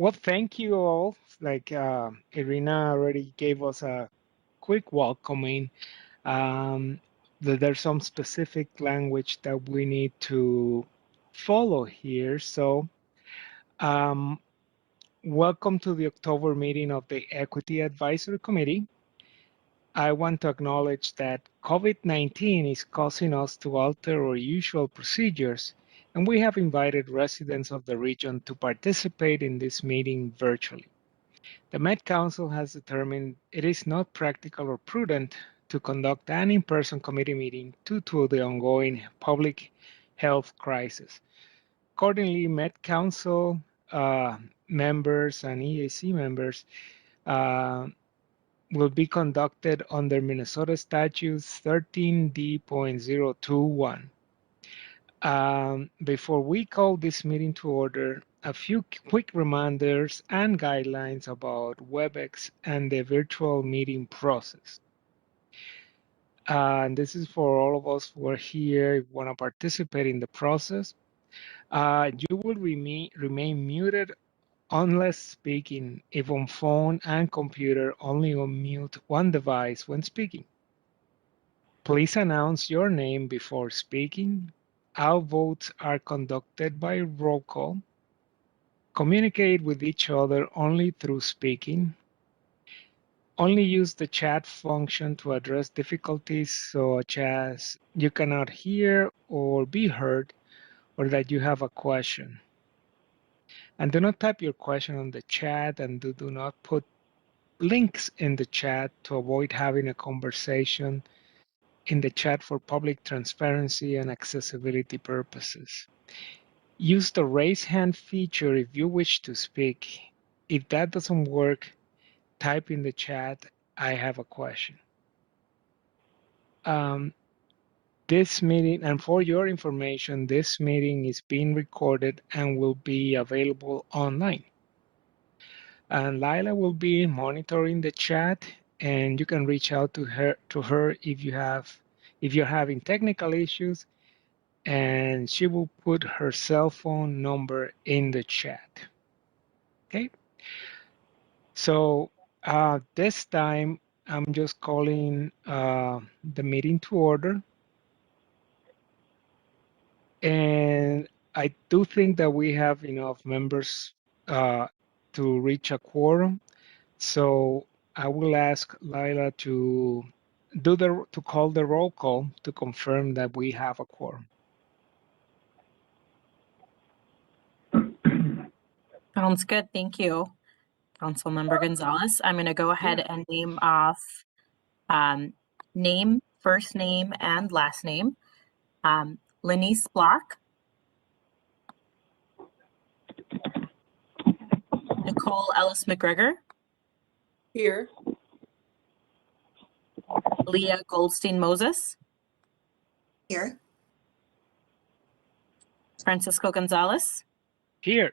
Well, thank you all. Like Irina already gave us a quick welcoming. Um, there's some specific language that we need to follow here. So, um, welcome to the October meeting of the Equity Advisory Committee. I want to acknowledge that COVID-19 is causing us to alter our usual procedures, and we have invited residents of the region to participate in this meeting virtually. The Met Council has determined it is not practical or prudent to conduct an in-person committee meeting due to the ongoing public health crisis. Accordingly, Met Council members and EAC members uh, will be conducted under Minnesota Statutes 13D.021. Before we call this meeting to order, a few quick reminders and guidelines about Webex and the virtual meeting process. And this is for all of us who are here, want to participate in the process. You will remain muted unless speaking. If on phone and computer, only unmute one device when speaking. Please announce your name before speaking. All votes are conducted by roll call. Communicate with each other only through speaking. Only use the chat function to address difficulties such as you cannot hear or be heard, or that you have a question. And do not type your question on the chat, and do not put links in the chat to avoid having a conversation in the chat for public transparency and accessibility purposes. Use the raise hand feature if you wish to speak. If that doesn't work, type in the chat, I have a question. This meeting, and for your information, this meeting is being recorded and will be available online. And Lila will be monitoring the chat, and you can reach out to her if you're having technical issues, and she will put her cell phone number in the chat. Okay. So this time I'm just calling the meeting to order. And I do think that we have enough members to reach a quorum. So I will ask Lila to call the roll call to confirm that we have a quorum. Sounds good. Thank you, Councilmember Gonzalez. I'm going to go ahead and name off name, first name, and last name. Lenice Block. Nicole Ellis McGregor. Here. Leah Goldstein Moses. Here. Francisco Gonzalez. Here.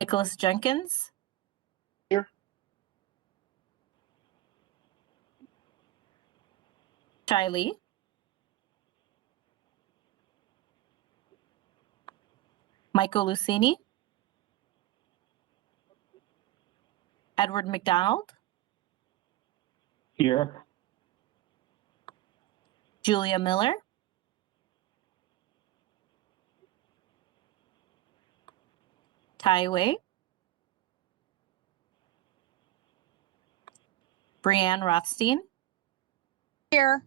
Nicholas Jenkins. Here. Shai Lee. Michael Lucini. Edward McDonald. Here. Julia Miller. Tai Wei. Brianne Rothstein. Here.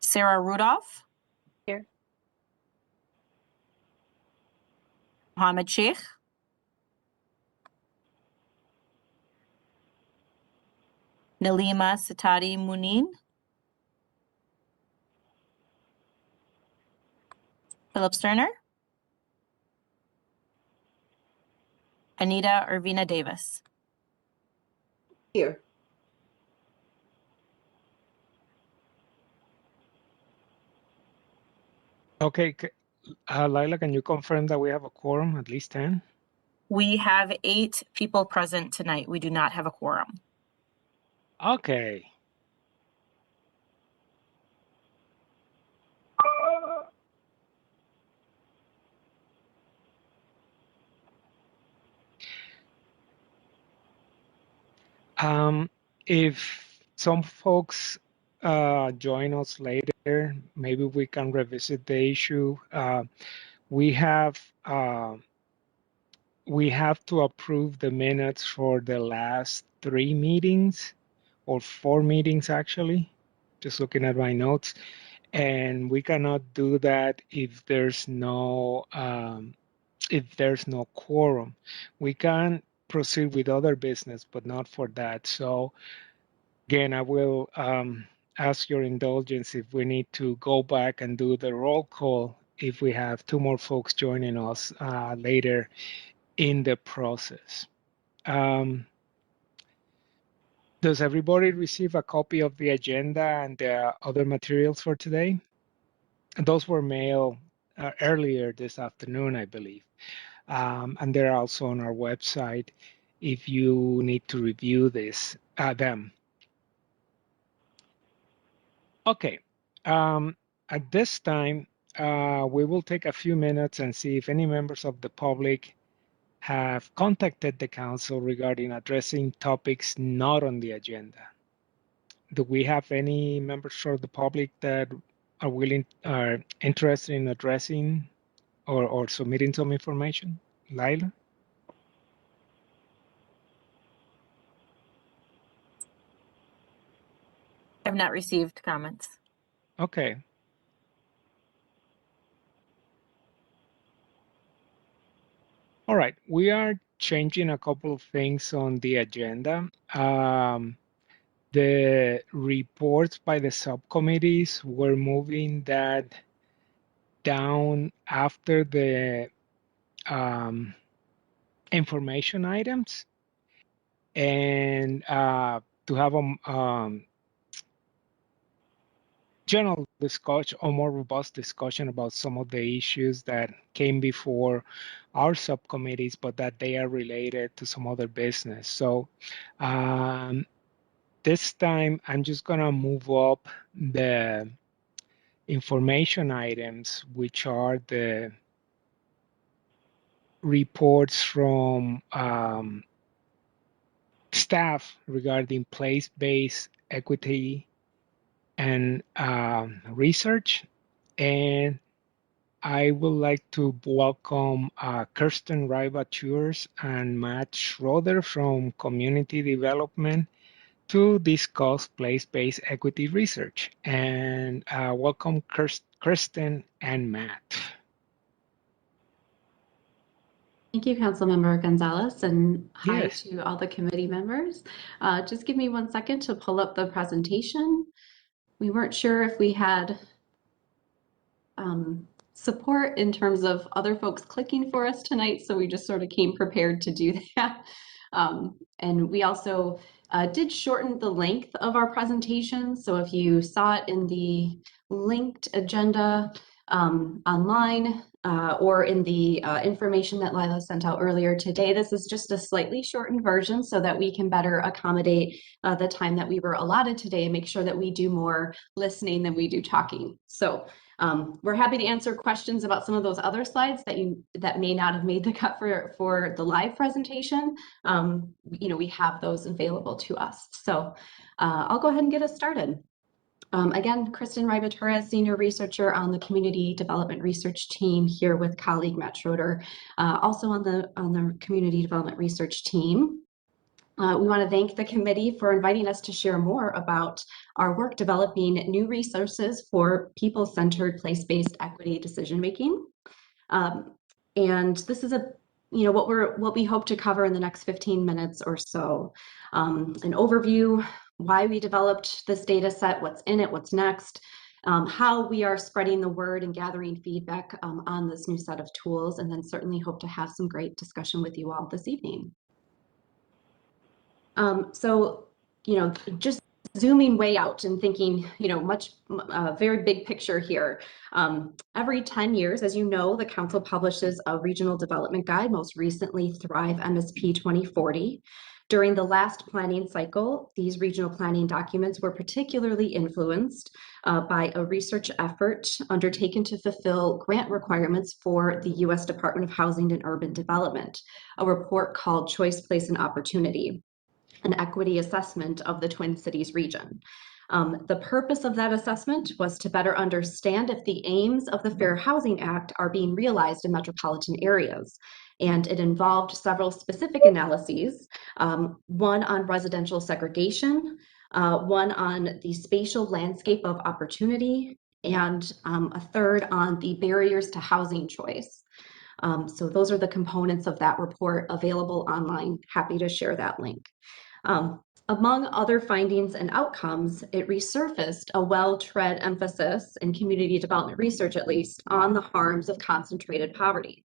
Sarah Rudolph. Here. Mohammed Sheikh. Nalima Satadi Munin. Philip Sterner. Anita Irvina Davis. Here. Okay, Lila, can you confirm that we have a quorum, at least 10? We have 8 people present tonight. We do not have a quorum. Okay. If some folks join us later, maybe we can revisit the issue. We have uh, we have to approve the minutes for the last 3 meetings or 4 meetings actually. Just looking at my notes, and we cannot do that if there's no quorum. We can proceed with other business, but not for that. So again, I will ask your indulgence if we need to go back and do the roll call if we have 2 more folks joining us later in the process. Does everybody receive a copy of the agenda and the other materials for today? Those were mailed earlier this afternoon, I believe. And they're also on our website if you need to review them. Okay. At this time, we will take a few minutes and see if any members of the public have contacted the council regarding addressing topics not on the agenda. Do we have any members of the public that are interested in addressing or submitting some information? Lila? I've not received comments. Okay. All right. We are changing a couple of things on the agenda. The reports by the subcommittees, we're moving that down after the information items, and to have a general discussion or more robust discussion about some of the issues that came before our subcommittees, but that they are related to some other business. So this time I'm just gonna move up the information items, which are the reports from staff regarding place-based equity and research. And I would like to welcome Krysten Ryba-Tures and Matt Schroeder from Community Development to discuss place-based equity research. And welcome Krysten and Matt. Thank you, Councilmember Gonzalez, and hi Yes. to all the committee members. Just give me 1 second to pull up the presentation. We weren't sure if we had support in terms of other folks clicking for us tonight, so we just sort of came prepared to do that. And we also did shorten the length of our presentation, so if you saw it in the linked agenda online or in the information that Lila sent out earlier today, this is just a slightly shortened version so that we can better accommodate the time that we were allotted today and make sure that we do more listening than we do talking. So we're happy to answer questions about some of those other slides that may not have made the cut for the live presentation. We have those available to us. So I'll go ahead and get us started. Again, Krysten Ryba-Tures, Senior Researcher on the Community Development Research Team, here with colleague Matt Schroeder, also on the Community Development Research Team. We want to thank the committee for inviting us to share more about our work developing new resources for people-centered place-based equity decision-making. And this is what we hope to cover in the next 15 minutes or so. An overview, why we developed this data set, what's in it, what's next, how we are spreading the word and gathering feedback on this new set of tools, and then certainly hope to have some great discussion with you all this evening. So, just zooming way out and thinking, very big picture here. Every 10 years, as you know, the council publishes a regional development guide, most recently Thrive MSP 2040. During the last planning cycle, these regional planning documents were particularly influenced by a research effort undertaken to fulfill grant requirements for the U.S. Department of Housing and Urban Development, a report called Choice, Place, and Opportunity. an equity assessment of the Twin Cities region. The purpose of that assessment was to better understand if the aims of the Fair Housing Act are being realized in metropolitan areas. And it involved several specific analyses, one on residential segregation, one on the spatial landscape of opportunity, and a third on the barriers to housing choice. So those are the components of that report available online. Happy to share that link. Among other findings and outcomes, it resurfaced a well-tread emphasis in community development research, at least, on the harms of concentrated poverty.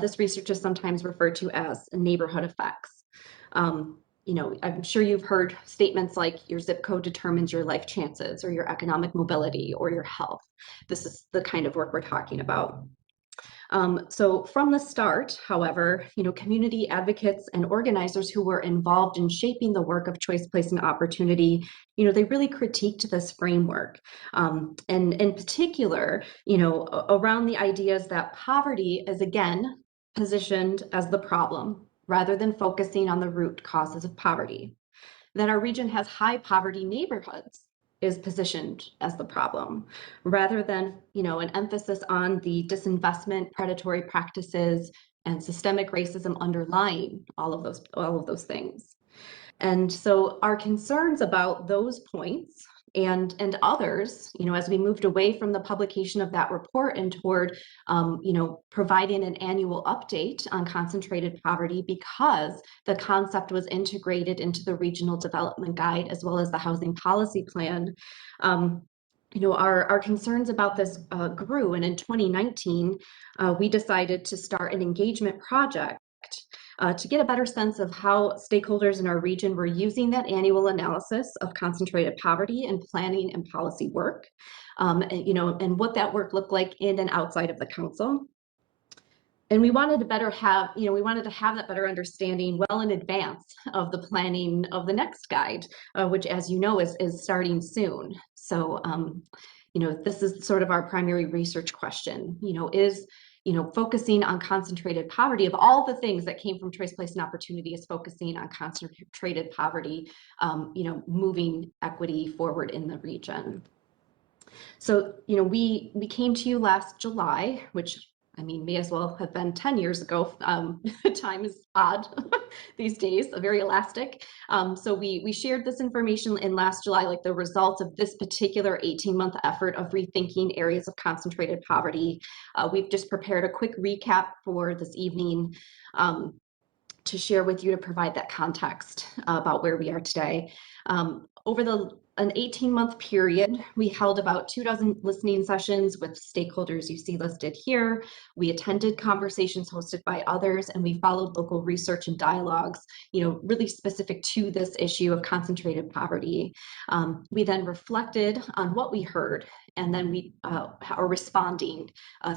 This research is sometimes referred to as neighborhood effects. You know, I'm sure you've heard statements like your zip code determines your life chances, or your economic mobility, or your health. This is the kind of work we're talking about. So from the start, however, you know, community advocates and organizers who were involved in shaping the work of choice, place, and opportunity, you know, they really critiqued this framework. And in particular, you know, around the ideas that poverty is again positioned as the problem rather than focusing on the root causes of poverty. That our region has high poverty neighborhoods is positioned as the problem, rather than, you know, an emphasis on the disinvestment, predatory practices, and systemic racism underlying all of those things. And so our concerns about those points and others, you know, as we moved away from the publication of that report and toward, you know, providing an annual update on concentrated poverty, because the concept was integrated into the regional development guide as well as the housing policy plan. You know, our concerns about this grew, and in 2019, we decided to start an engagement project to get a better sense of how stakeholders in our region were using that annual analysis of concentrated poverty in planning and policy work, and, you know, and what that work looked like in and outside of the council. And we wanted to better have, you know, we wanted to have that better understanding well in advance of the planning of the next guide, which, as you know, is starting soon. So, you know, this is sort of our primary research question, you know, is, you know, focusing on concentrated poverty, of all the things that came from choice, place, and opportunity, is focusing on concentrated poverty, you know, moving equity forward in the region. So, you know, we came to you last July, which, I mean, may as well have been 10 years ago. Time is odd these days, very elastic. So we shared this information in last July, like the results of this particular 18-month effort of rethinking areas of concentrated poverty. We've just prepared a quick recap for this evening to share with you, to provide that context about where we are today. Over an 18-month period, we held about 24 listening sessions with stakeholders you see listed here. We attended conversations hosted by others, and we followed local research and dialogues, you know, really specific to this issue of concentrated poverty. We then reflected on what we heard, and then we are responding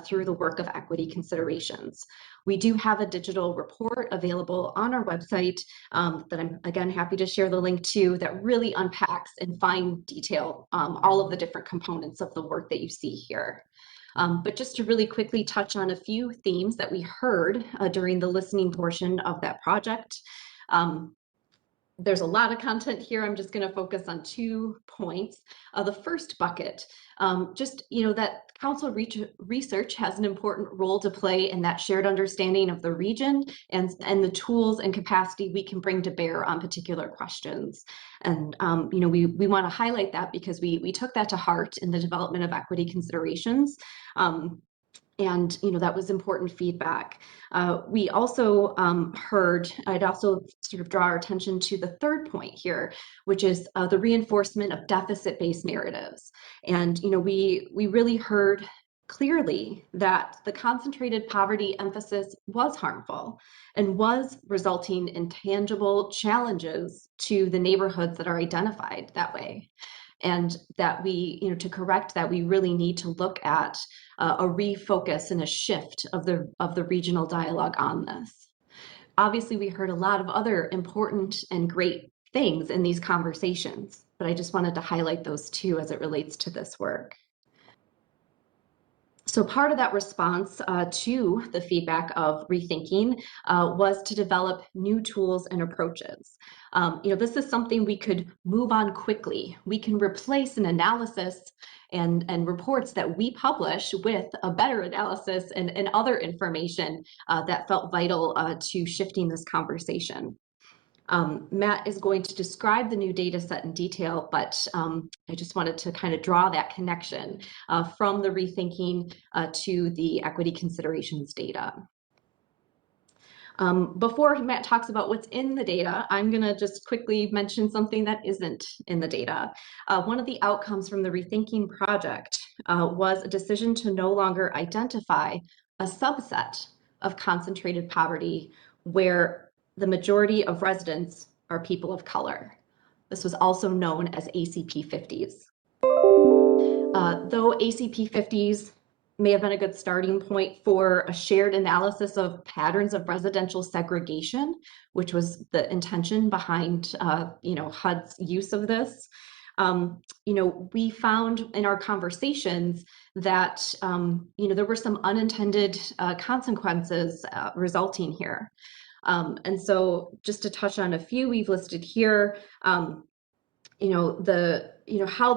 through the work of equity considerations. We do have a digital report available on our website that I'm, again, happy to share the link to, that really unpacks in fine detail all of the different components of the work that you see here. But just to really quickly touch on a few themes that we heard during the listening portion of that project. There's a lot of content here. I'm just going to focus on 2 points. The first bucket, just, you know, that council research has an important role to play in that shared understanding of the region and the tools and capacity we can bring to bear on particular questions. And, you know, we want to highlight that because we took that to heart in the development of equity considerations. And, you know, that was important feedback. We also heard, I'd also sort of draw our attention to the third point here, which is the reinforcement of deficit-based narratives. And, you know, we really heard clearly that the concentrated poverty emphasis was harmful and was resulting in tangible challenges to the neighborhoods that are identified that way. And that we, you know, to correct that, we really need to look at a refocus and a shift of the regional dialogue on this. Obviously, we heard a lot of other important and great things in these conversations, but I just wanted to highlight those 2 as it relates to this work. So part of that response to the feedback of rethinking was to develop new tools and approaches. This is something we could move on quickly. We can replace an analysis and reports that we publish with a better analysis and other information that felt vital to shifting this conversation. Matt is going to describe the new data set in detail, but I just wanted to kind of draw that connection from the rethinking to the equity considerations data. Before Matt talks about what's in the data, I'm going to just quickly mention something that isn't in the data. One of the outcomes from the Rethinking project was a decision to no longer identify a subset of concentrated poverty where the majority of residents are people of color. This was also known as ACP 50s. Though ACP 50s may have been a good starting point for a shared analysis of patterns of residential segregation, which was the intention behind HUD's use of this. We found in our conversations that there were some unintended consequences resulting here. And so just to touch on a few we've listed here, how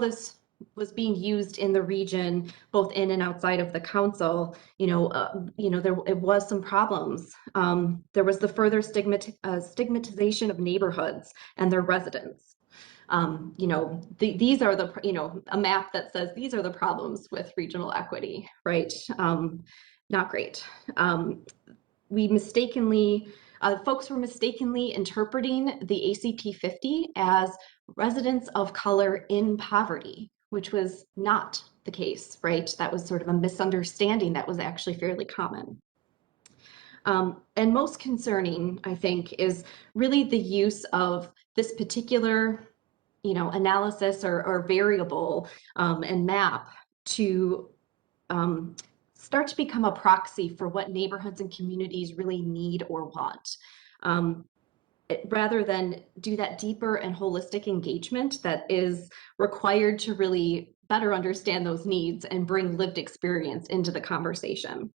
this was being used in the region, both in and outside of the council, it was some problems. There was the further stigmatization of neighborhoods and their residents. These are a map that says these are the problems with regional equity, right? Not great. Folks were mistakenly interpreting the ACP 50 as residents of color in poverty, which was not the case, right? That was sort of a misunderstanding that was actually fairly common. And most concerning, I think, is really the use of this particular, analysis or variable and map to start to become a proxy for what neighborhoods and communities really need or want, rather than do that deeper and holistic engagement that is required to really better understand those needs and bring lived experience into the conversation.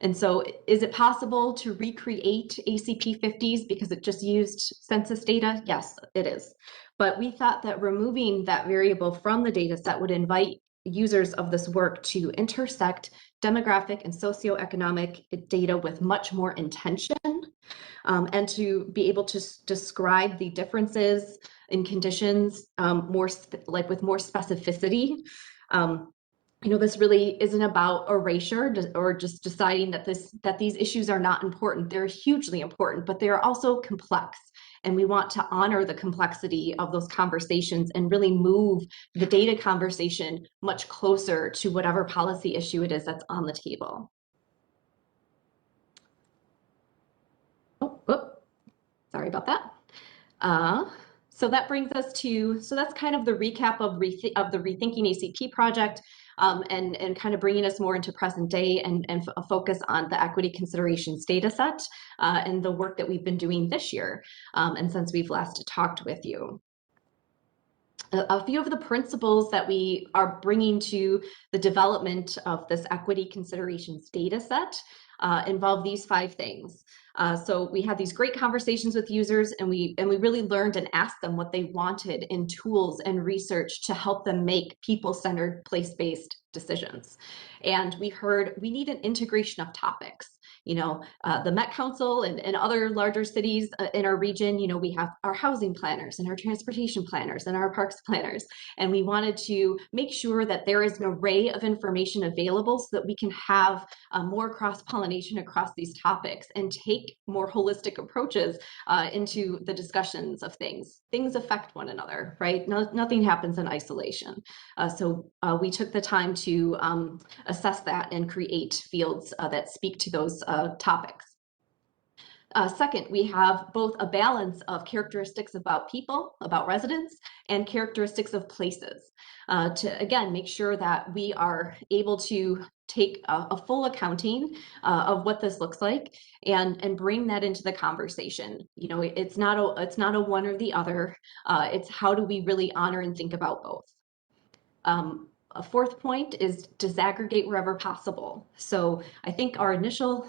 And so is it possible to recreate ACP 50s because it just used census data? Yes, it is. But we thought that removing that variable from the data set would invite users of this work to intersect demographic and socioeconomic data with much more intention, and to be able to describe the differences in conditions with more specificity. This really isn't about erasure or just deciding that these issues are not important. They're hugely important, but they are also complex. And we want to honor the complexity of those conversations and really move the data conversation much closer to whatever policy issue it is that's on the table. Sorry about that. So that brings us to, that's kind of the recap of the Rethinking ACP project, and kind of bringing us more into present day and a focus on the equity considerations data set and the work that we've been doing this year and since we've last talked with you. A few of the principles that we are bringing to the development of this equity considerations data set involve these 5 things. So we had these great conversations with users, and we really learned and asked them what they wanted in tools and research to help them make people-centered, place-based decisions. And we heard we need an integration of topics. The Met Council and other larger cities in our region, we have our housing planners and our transportation planners and our parks planners. And we wanted to make sure that there is an array of information available so that we can have more cross-pollination across these topics and take more holistic approaches into the discussions of things. Things affect one another, right? Nothing happens in isolation. So we took the time to assess that and create fields that speak to those topics. Second, we have both a balance of characteristics about people, about residents, and characteristics of places to, again, make sure that we are able to take a full accounting of what this looks like and bring that into the conversation. It's not a one or the other. It's how do we really honor and think about both. A fourth point is disaggregate wherever possible. So I think our initial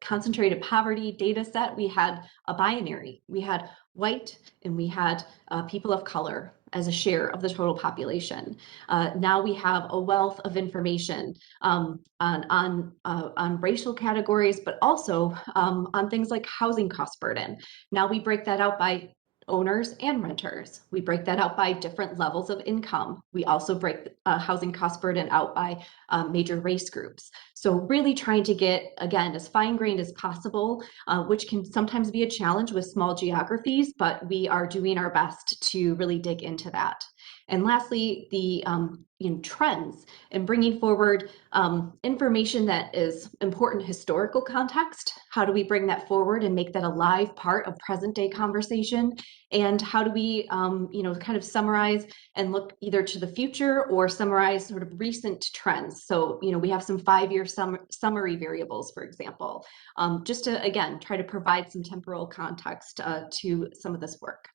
concentrated poverty data set, we had a binary. We had white, and we had people of color as a share of the total population. Now we have a wealth of information on racial categories, but also on things like housing cost burden. Now we break that out by owners and renters. We break that out by different levels of income. We also break housing cost burden out by major race groups. So really trying to get, again, as fine-grained as possible, which can sometimes be a challenge with small geographies, but we are doing our best to really dig into that. And lastly, the trends and bringing forward information that is important historical context. How do we bring that forward and make that a live part of present day conversation? And how do we, kind of summarize and look either to the future or summarize sort of recent trends? So, we have some 5-year summary variables, for example, just to, again, try to provide some temporal context to some of this work.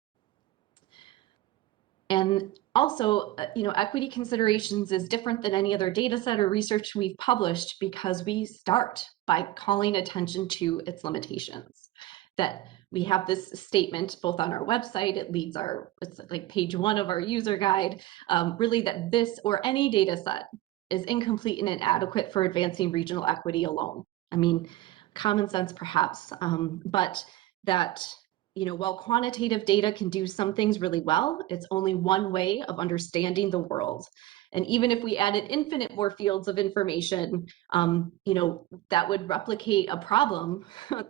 And also, equity considerations is different than any other data set or research we've published because we start by calling attention to its limitations. That we have this statement both on our website, it's like page 1 of our user guide, really that this or any data set is incomplete and inadequate for advancing regional equity alone. I mean, common sense perhaps, but that while quantitative data can do some things really well, it's only one way of understanding the world. And even if we added infinite more fields of information, that would replicate a problem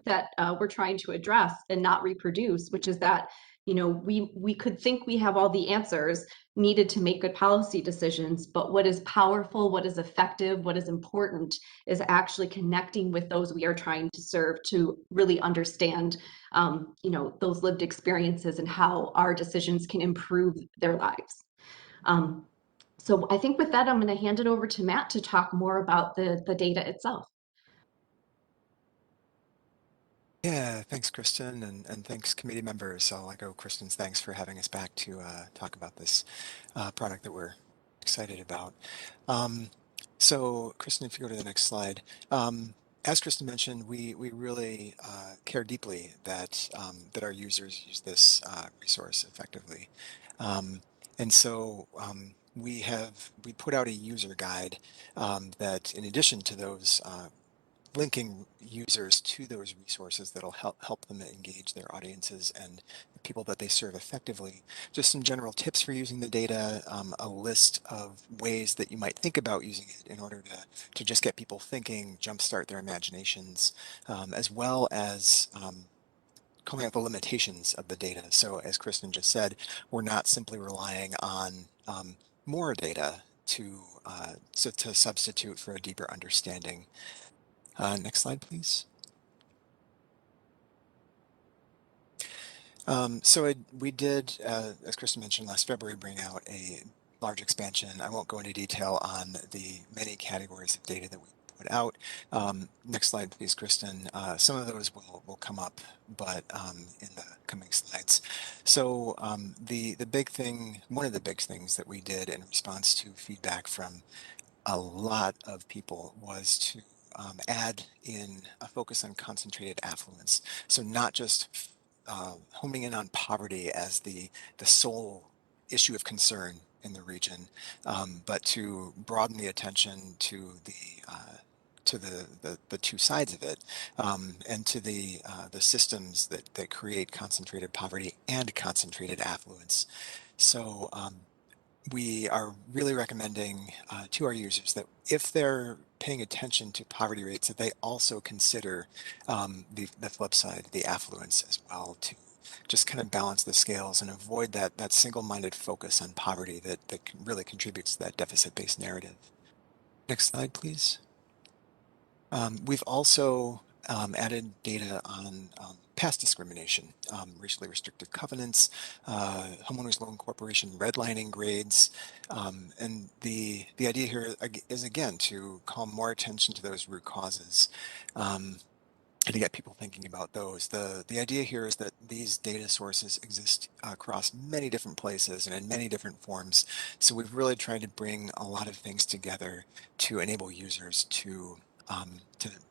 that we're trying to address and not reproduce, which is that, we could think we have all the answers needed to make good policy decisions, but what is powerful, what is effective, what is important is actually connecting with those we are trying to serve to really understand those lived experiences and how our decisions can improve their lives. So I think with that, I'm going to hand it over to Matt to talk more about the data itself. Yeah, thanks, Krysten, and thanks, committee members. I'll echo Kristen's thanks for having us back to talk about this product that we're excited about. So, Krysten, if you go to the next slide. As Krysten mentioned, we really care deeply that that our users use this resource effectively, and so we put out a user guide that, in addition to those linking users to those resources that'll help them engage their audiences and the people that they serve effectively. Just some general tips for using the data, a list of ways that you might think about using it in order to just get people thinking, jumpstart their imaginations, as well as calling out the limitations of the data. So as Krysten just said, we're not simply relying on more data to substitute for a deeper understanding. Next slide, please. We did, as Krysten mentioned, last February, bring out a large expansion. I won't go into detail on the many categories of data that we put out. Next slide, please, Krysten. Some of those will come up, but in the coming slides. So the big thing, one of the big things that we did in response to feedback from a lot of people was to add in a focus on concentrated affluence. So not just homing in on poverty as the sole issue of concern in the region, but to broaden the attention to the two sides of it, and to the systems that create concentrated poverty and concentrated affluence. So we are really recommending to our users that if they're paying attention to poverty rates, that they also consider the flip side, the affluence as well, to just kind of balance the scales and avoid that single-minded focus on poverty that really contributes to that deficit-based narrative. Next slide, please. We've also added data on past discrimination, racially restricted covenants, homeowners loan corporation redlining grades, and the idea here is again to call more attention to those root causes, and to get people thinking about those. The idea here is that these data sources exist across many different places and in many different forms, so we've really tried to bring a lot of things together to enable users to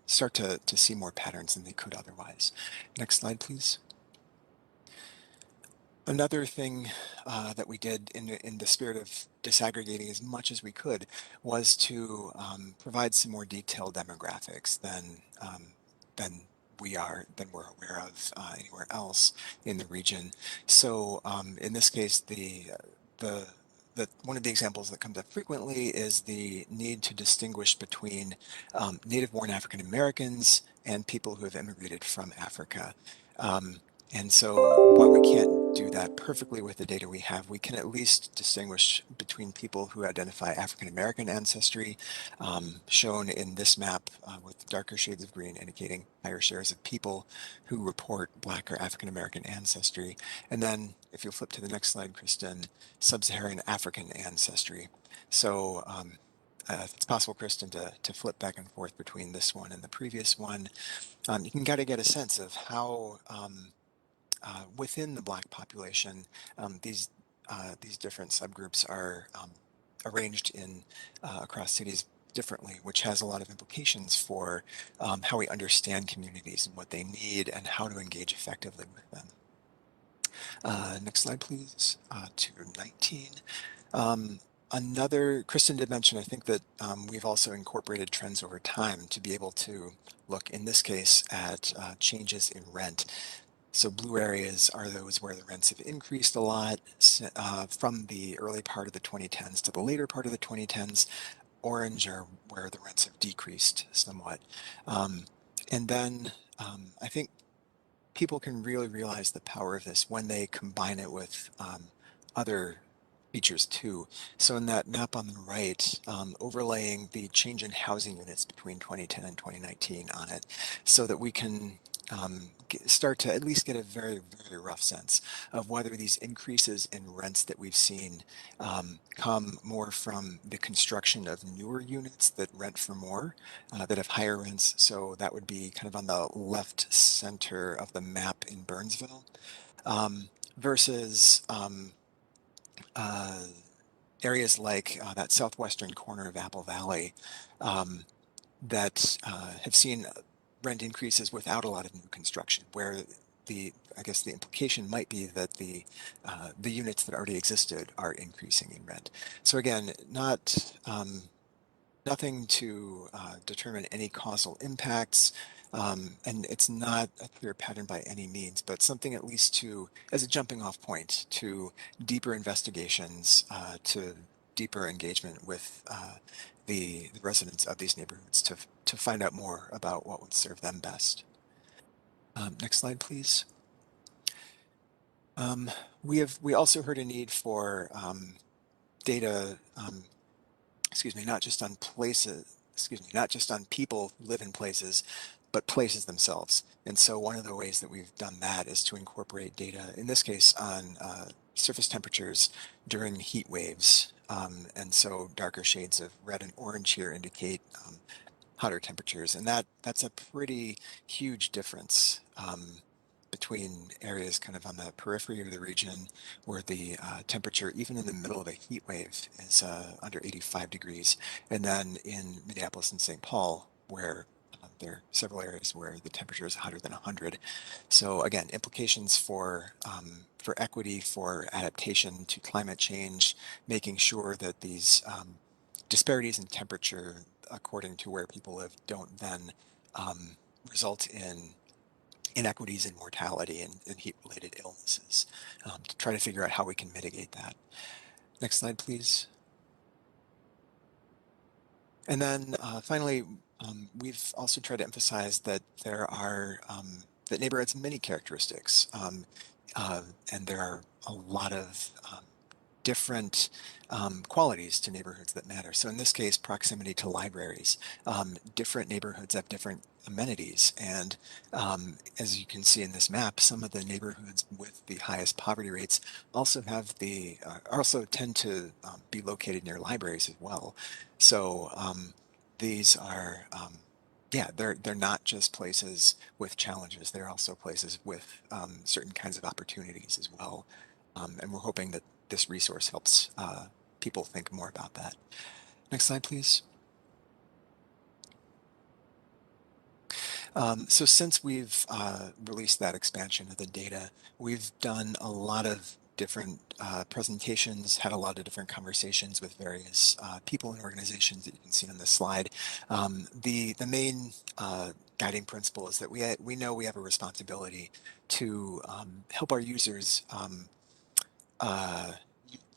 start to see more patterns than they could otherwise. Next slide, please. Another thing that we did in the spirit of disaggregating as much as we could was to provide some more detailed demographics than we're aware of anywhere else in the region. So in this case, one of the examples that comes up frequently is the need to distinguish between native-born African Americans and people who have immigrated from Africa. And so while we can't do that perfectly with the data we have, we can at least distinguish between people who identify African American ancestry, shown in this map with darker shades of green indicating higher shares of people who report Black or African American ancestry. And then if you'll flip to the next slide, Krysten, Sub-Saharan African ancestry. So if it's possible, Krysten, to flip back and forth between this one and the previous one, you can kind of get a sense of how within the Black population, these different subgroups are arranged in across cities differently, which has a lot of implications for how we understand communities and what they need and how to engage effectively with them. Next slide, please, to 19. Krysten did mention, I think that we've also incorporated trends over time to be able to look, in this case, at changes in rent. So blue areas are those where the rents have increased a lot from the early part of the 2010s to the later part of the 2010s. Orange are where the rents have decreased somewhat. And then I think people can really realize the power of this when they combine it with other features too. So in that map on the right, overlaying the change in housing units between 2010 and 2019 on it, so that we can start to at least get a very, very rough sense of whether these increases in rents that we've seen come more from the construction of newer units that rent for more, that have higher rents. So that would be kind of on the left center of the map in Burnsville, versus areas like that southwestern corner of Apple Valley that have seen rent increases without a lot of new construction, where I guess the implication might be that the units that already existed are increasing in rent. So again, nothing to determine any causal impacts, and it's not a clear pattern by any means, but something at least as a jumping off point to deeper investigations, to deeper engagement with the residents of these neighborhoods to find out more about what would serve them best. Next slide, please. We also heard a need for data, not just on people who live in places, but places themselves. And so one of the ways that we've done that is to incorporate data, in this case on surface temperatures during heat waves. And so darker shades of red and orange here indicate hotter temperatures. And that's a pretty huge difference between areas kind of on the periphery of the region where the temperature, even in the middle of a heat wave, is under 85 degrees. And then in Minneapolis and St. Paul, where there are several areas where the temperature is hotter than 100. So again, implications for equity, for adaptation to climate change, making sure that these disparities in temperature according to where people live don't then result in inequities in mortality and heat-related illnesses, to try to figure out how we can mitigate that. Next slide, please. And then finally, we've also tried to emphasize that that neighborhoods have many characteristics, and there are a lot of different qualities to neighborhoods that matter. So in this case, proximity to libraries. Different neighborhoods have different amenities. And as you can see in this map, some of the neighborhoods with the highest poverty rates also also tend to be located near libraries as well. So these are, they're not just places with challenges. They're also places with certain kinds of opportunities as well. And we're hoping that this resource helps people think more about that. Next slide, please. So since we've released that expansion of the data, we've done a lot of different presentations, had a lot of different conversations with various people and organizations that you can see on this slide. The main guiding principle is that we know we have a responsibility to help our users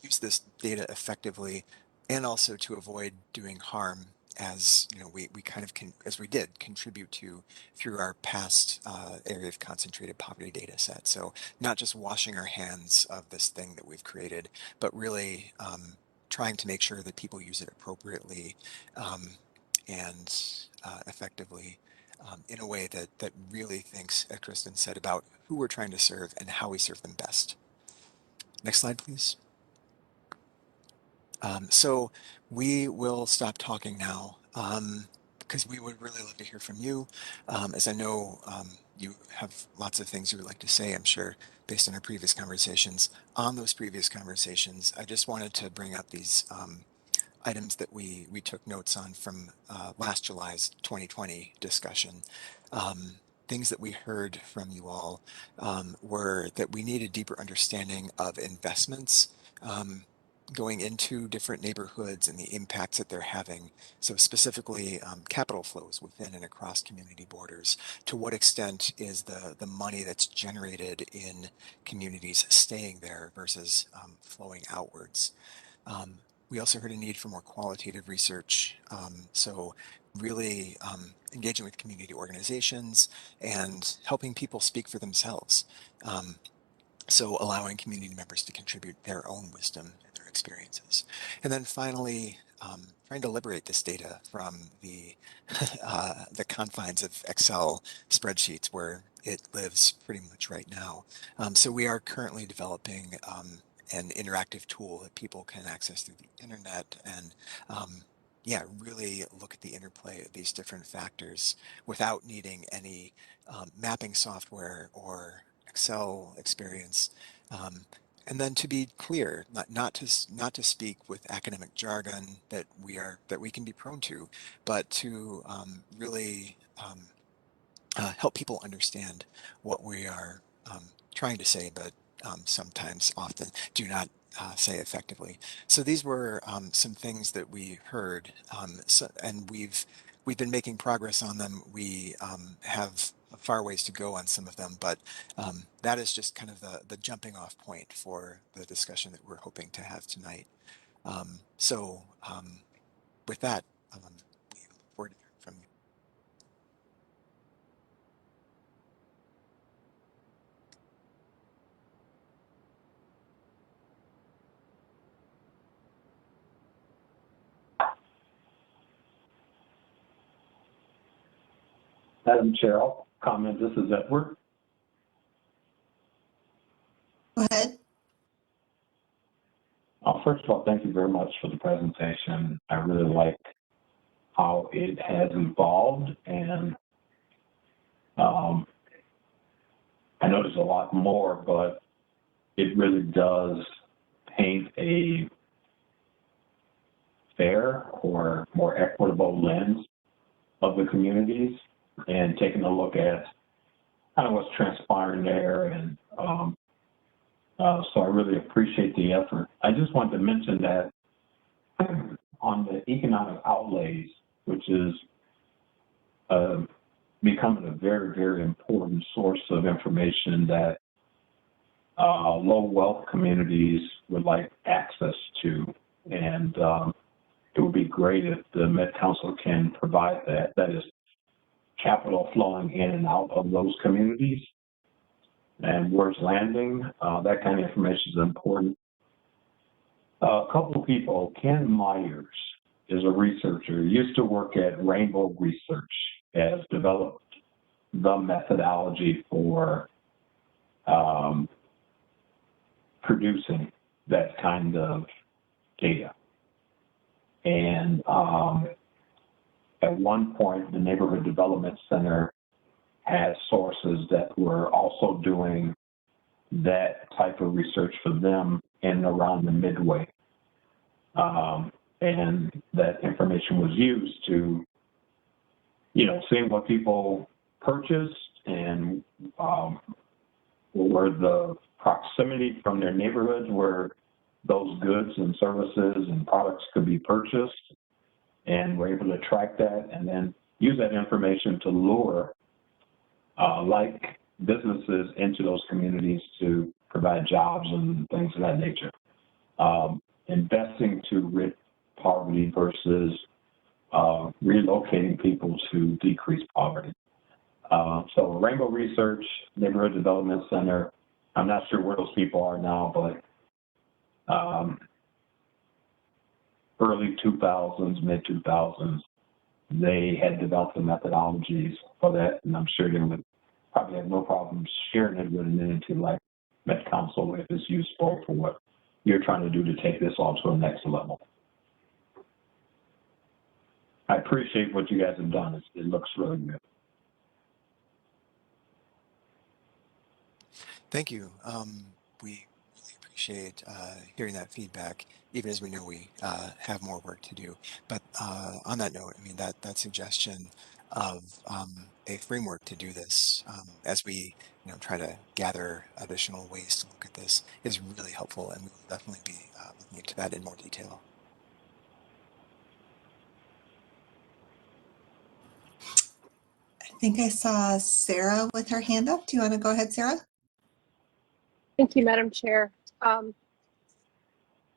use this data effectively, and also to avoid doing harm, as you know, we kind of as we did contribute to through our past area of concentrated poverty data set. So not just washing our hands of this thing that we've created, but really trying to make sure that people use it appropriately and effectively in a way that really thinks, as Krysten said, about who we're trying to serve and how we serve them best. Next slide, please. So we will stop talking now because we would really love to hear from you. As I know you have lots of things you would like to say, I'm sure, based on our previous conversations. On those previous conversations, I just wanted to bring up these items that we took notes on from last July's 2020 discussion. Things that we heard from you all were that we need a deeper understanding of investments going into different neighborhoods and the impacts that they're having. So specifically capital flows within and across community borders. To what extent is the money that's generated in communities staying there versus flowing outwards? We also heard a need for more qualitative research. So really engaging with community organizations and helping people speak for themselves. So allowing community members to contribute their own wisdom and their experiences. And then finally, trying to liberate this data from the, the confines of Excel spreadsheets where it lives pretty much right now. So we are currently developing an interactive tool that people can access through the internet and yeah, really look at the interplay of these different factors without needing any mapping software or Excel experience. And then to be clear, not to speak with academic jargon that we can be prone to, but to really help people understand what we are trying to say, but sometimes often do not say effectively. So these were some things that we heard, and we've been making progress on them. We have far ways to go on some of them, but that is just kind of the jumping off point for the discussion that we're hoping to have tonight. So with that, we look forward to hearing from you. Madam Chair, I'll comment. This is Edward. Go ahead. First of all, thank you very much for the presentation. I really like how it has evolved, and I know there's a lot more, but it really does paint a fair or more equitable lens of the communities, and taking a look at kind of what's transpiring there. And so I really appreciate the effort. I just wanted to mention that on the economic outlays, which is becoming a very, very important source of information that low wealth communities would like access to. And it would be great if the Met Council can provide that. That is capital flowing in and out of those communities and where it's landing. That kind of information is important. A couple of people, Ken Myers is a researcher, used to work at Rainbow Research, has developed the methodology for producing that kind of data. And at one point, the Neighborhood Development Center had sources that were also doing that type of research for them in and around the Midway. And that information was used to, you know, seeing what people purchased and where the proximity from their neighborhoods where those goods and services and products could be purchased. And we're able to track that and then use that information to lure like businesses into those communities to provide jobs and things of that nature. Investing to rid poverty versus relocating people to decrease poverty. So Rainbow Research, Neighborhood Development Center, I'm not sure where those people are now, but early 2000s, mid 2000s, they had developed the methodologies for that, and I'm sure they would probably have no problem sharing it with an entity like Met Council if it's useful for what you're trying to do to take this on to the next level. I appreciate what you guys have done. It looks really good. Thank you. We really appreciate hearing that feedback, even as we know we have more work to do. But on that note, I mean, that suggestion of a framework to do this as we try to gather additional ways to look at this is really helpful, and we will definitely be looking into that in more detail. I think I saw Sarah with her hand up. Do you want to go ahead, Sarah? Thank you, Madam Chair.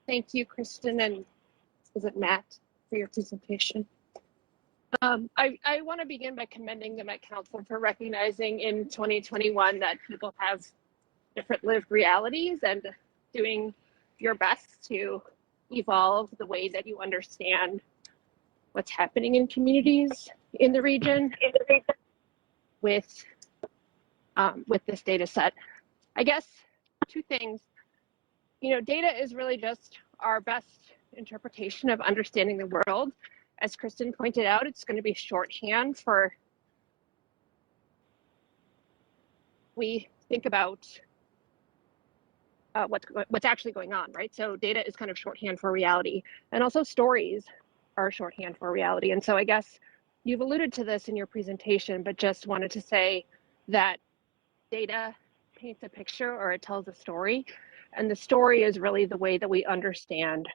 Thank you, Krysten, and is it Matt, for your presentation. I want to begin by commending the Met Council for recognizing in 2021 that people have different lived realities and doing your best to evolve the way that you understand what's happening in communities in the region with this data set. I guess two things. Data is really just our best interpretation of understanding the world. As Krysten pointed out, it's going to be shorthand for we think about what's actually going on, right? So data is kind of shorthand for reality, and also stories are shorthand for reality. And so I guess you've alluded to this in your presentation, but just wanted to say that data paints a picture or it tells a story, and the story is really the way that we understand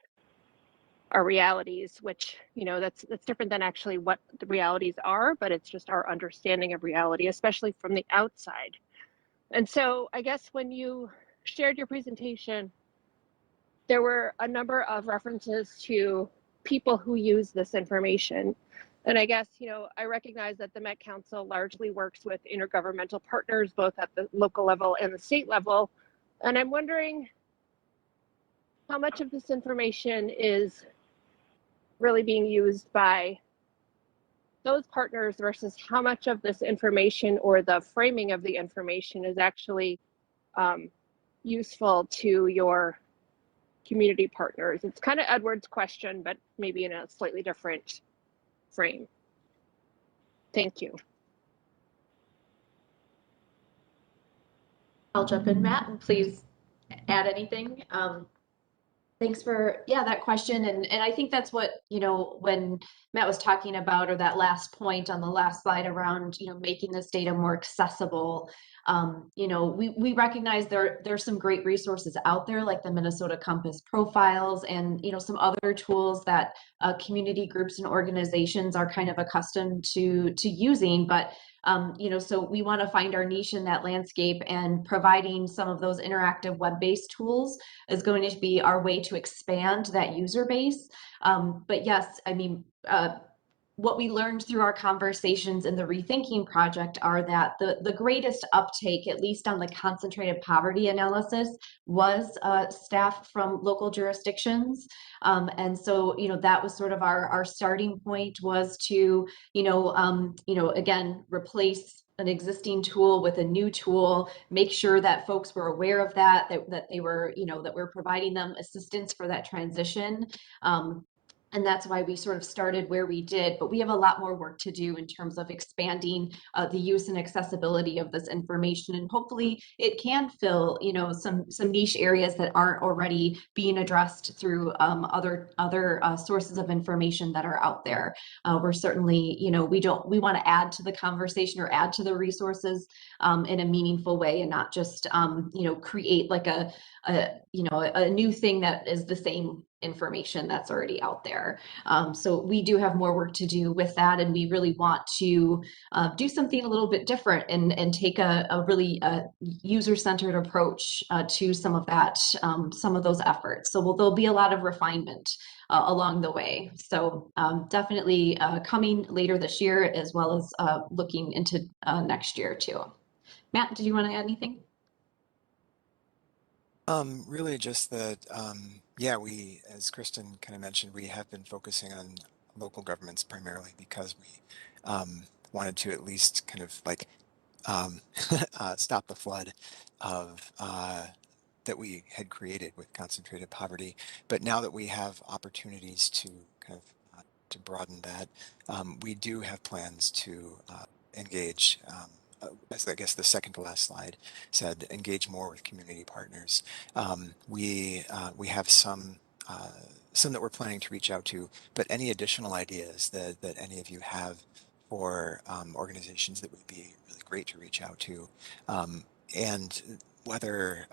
our realities, which that's different than actually what the realities are, but it's just our understanding of reality, especially from the outside. And so I guess when you shared your presentation, there were a number of references to people who use this information. And I guess, I recognize that the Met Council largely works with intergovernmental partners, both at the local level and the state level. And I'm wondering how much of this information is really being used by those partners versus how much of this information or the framing of the information is actually useful to your community partners. It's kind of Edward's question, but maybe in a slightly different frame. Thank you. I'll jump in, Matt, and please add anything. Thanks for, that question. And I think that's what, when Matt was talking about, or that last point on the last slide around, making this data more accessible, we recognize there's some great resources out there, like the Minnesota Compass profiles and, some other tools that community groups and organizations are kind of accustomed to using. But so we want to find our niche in that landscape, and providing some of those interactive web-based tools is going to be our way to expand that user base. But yes, I mean, what we learned through our conversations in the Rethinking Project are that the greatest uptake, at least on the concentrated poverty analysis, was staff from local jurisdictions. And so, that was sort of our starting point, was to, again, replace an existing tool with a new tool, make sure that folks were aware of that they were, that we're providing them assistance for that transition. And that's why we sort of started where we did, but we have a lot more work to do in terms of expanding the use and accessibility of this information. And hopefully it can fill, you know, some niche areas that aren't already being addressed through other sources of information that are out there. We're certainly, you know, we want to add to the conversation or add to the resources in a meaningful way, and not just, you know, create like a new thing that is the same information that's already out there. So we do have more work to do with that, and we really want to do something a little bit different and take a really user-centered approach to some of that, some of those efforts. So there'll be a lot of refinement along the way. So definitely coming later this year, as well as looking into next year too. Matt, did you want to add anything? Really just that, yeah, we, as Krysten kind of mentioned, we have been focusing on local governments primarily because we wanted to at least kind of like stop the flood of that we had created with concentrated poverty. But now that we have opportunities to kind of to broaden that, we do have plans to engage. As I guess the second to last slide said, engage more with community partners. We have some that we're planning to reach out to, but any additional ideas that any of you have for organizations that would be really great to reach out to, and whether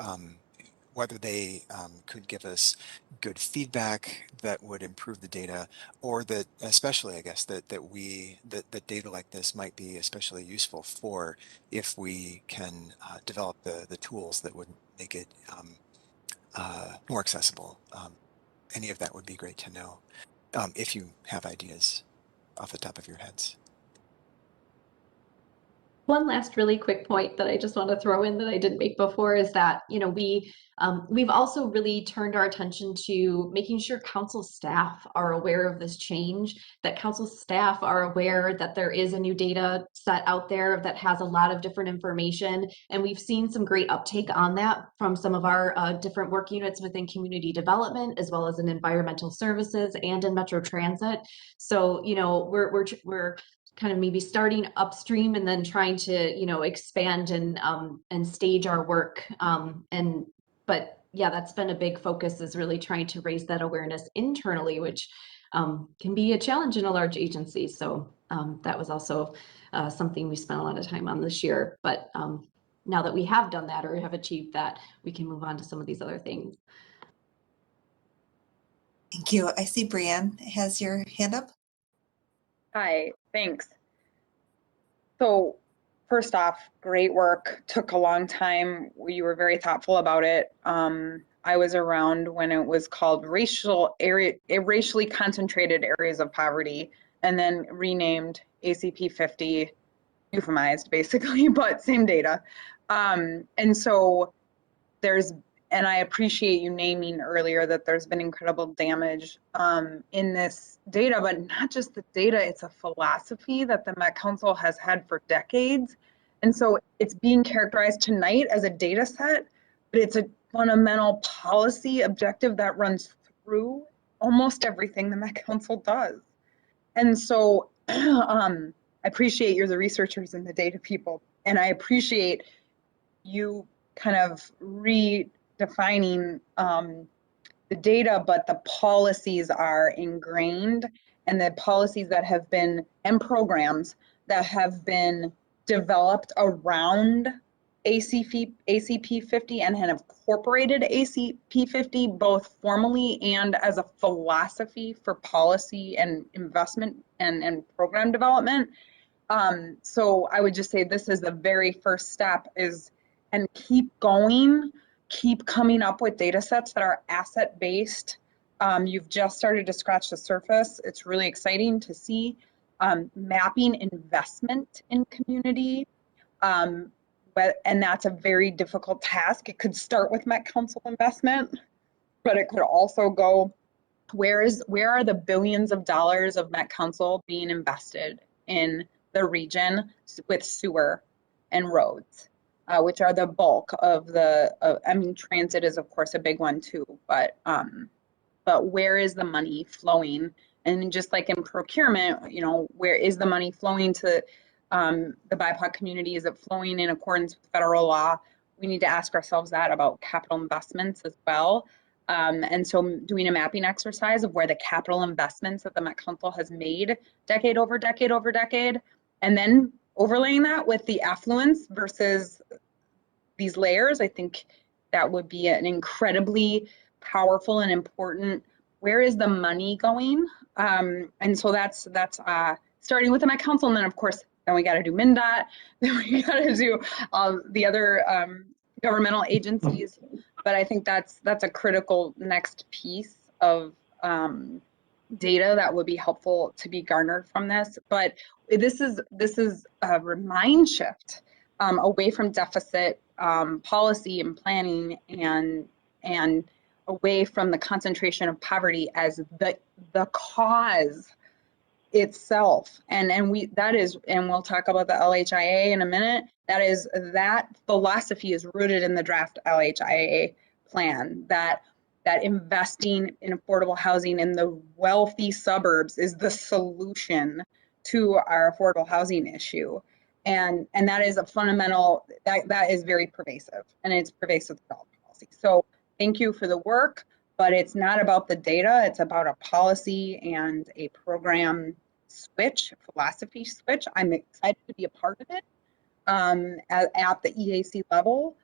they could give us good feedback that would improve the data, or that especially, I guess, that data like this might be especially useful for if we can develop the tools that would make it more accessible. Any of that would be great to know if you have ideas off the top of your heads. One last really quick point that I just want to throw in that I didn't make before is that, you know, we've also really turned our attention to making sure council staff are aware of this change, that council staff are aware that there is a new data set out there that has a lot of different information. And we've seen some great uptake on that from some of our different work units within community development, as well as in environmental services and in Metro Transit. So, you know, we're kind of maybe starting upstream and then trying to, you know, expand and stage our work. But yeah, that's been a big focus, is really trying to raise that awareness internally, which can be a challenge in a large agency. So that was also something we spent a lot of time on this year. But now that we have done that or have achieved that, we can move on to some of these other things. Thank you. I see Brianne has your hand up. Hi, thanks. So first off, great work. Took a long time. You were very thoughtful about it. I was around when it was called racially concentrated areas of poverty, and then renamed ACP 50, euphemized basically, but same data. And so and I appreciate you naming earlier that there's been incredible damage in this data, but not just the data, it's a philosophy that the Met Council has had for decades. And so it's being characterized tonight as a data set, but it's a fundamental policy objective that runs through almost everything the Met Council does. And so I appreciate you're the researchers and the data people, and I appreciate you kind of redefining the data, but the policies are ingrained, and the policies that have been, and programs that have been developed around ACP 50 and have incorporated ACP 50 both formally and as a philosophy for policy and investment and program development. So I would just say this is the very first step, and keep going, keep coming up with data sets that are asset-based. You've just started to scratch the surface. It's really exciting to see mapping investment in community. And that's a very difficult task. It could start with Met Council investment, but it could also go, where are the billions of dollars of Met Council being invested in the region with sewer and roads? Which are the bulk of I mean, transit is of course a big one too, but but where is the money flowing? And just like in procurement, you know, where is the money flowing to the BIPOC community? Is it flowing in accordance with federal law? We need to ask ourselves that about capital investments as well. And so doing a mapping exercise of where the capital investments that the Met Council has made decade over decade over decade, and then overlaying that with the affluence versus these layers, I think that would be an incredibly powerful and important, where is the money going? And so that's starting with the Met Council, and then of course, then we got to do MnDOT, then we got to do the other governmental agencies. But I think that's a critical next piece of data that would be helpful to be garnered from this. But this is a mind shift away from deficit policy and planning and away from the concentration of poverty as the cause itself. And we'll talk about the LHIA in a minute. That philosophy is rooted in the draft LHIA plan, that investing in affordable housing in the wealthy suburbs is the solution to our affordable housing issue. And that is a fundamental, that is very pervasive, and it's pervasive throughout policy. So thank you for the work, but it's not about the data, it's about a policy and a program switch, philosophy switch. I'm excited to be a part of it at the EAC level.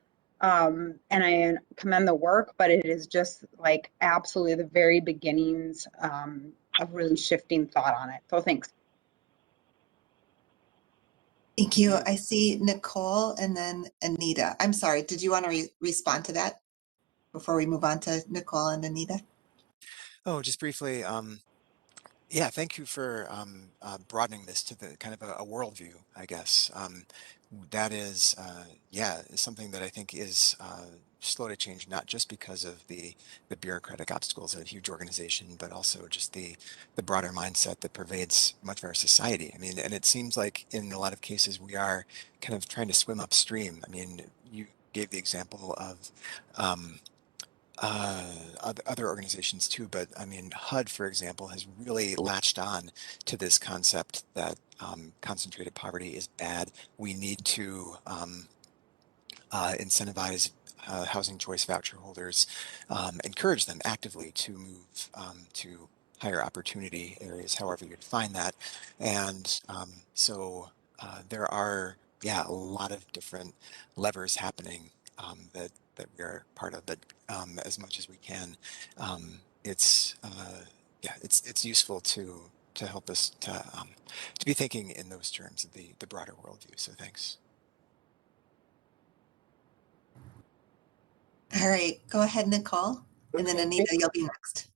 And I commend the work, but it is just like absolutely the very beginnings of really shifting thought on it. So thanks. Thank you. I see Nicole and then Anita. I'm sorry, did you want to respond to that before we move on to Nicole and Anita? Oh, just briefly. Yeah, thank you for broadening this to the kind of a worldview, I guess. That is, yeah, something that I think is slow to change, not just because of the bureaucratic obstacles of a huge organization, but also just the broader mindset that pervades much of our society. I mean, and it seems like in a lot of cases we are kind of trying to swim upstream. I mean, you gave the example of other organizations too, but I mean, HUD, for example, has really latched on to this concept that concentrated poverty is bad. We need to incentivize housing choice voucher holders, encourage them actively to move to higher opportunity areas, however you define that. And so there are, yeah, a lot of different levers happening that we are part of, but as much as we can, it's yeah, it's useful to help us to be thinking in those terms of the broader worldview. So thanks. All right, go ahead, Nicole. And then Okay, Anita, you'll be next.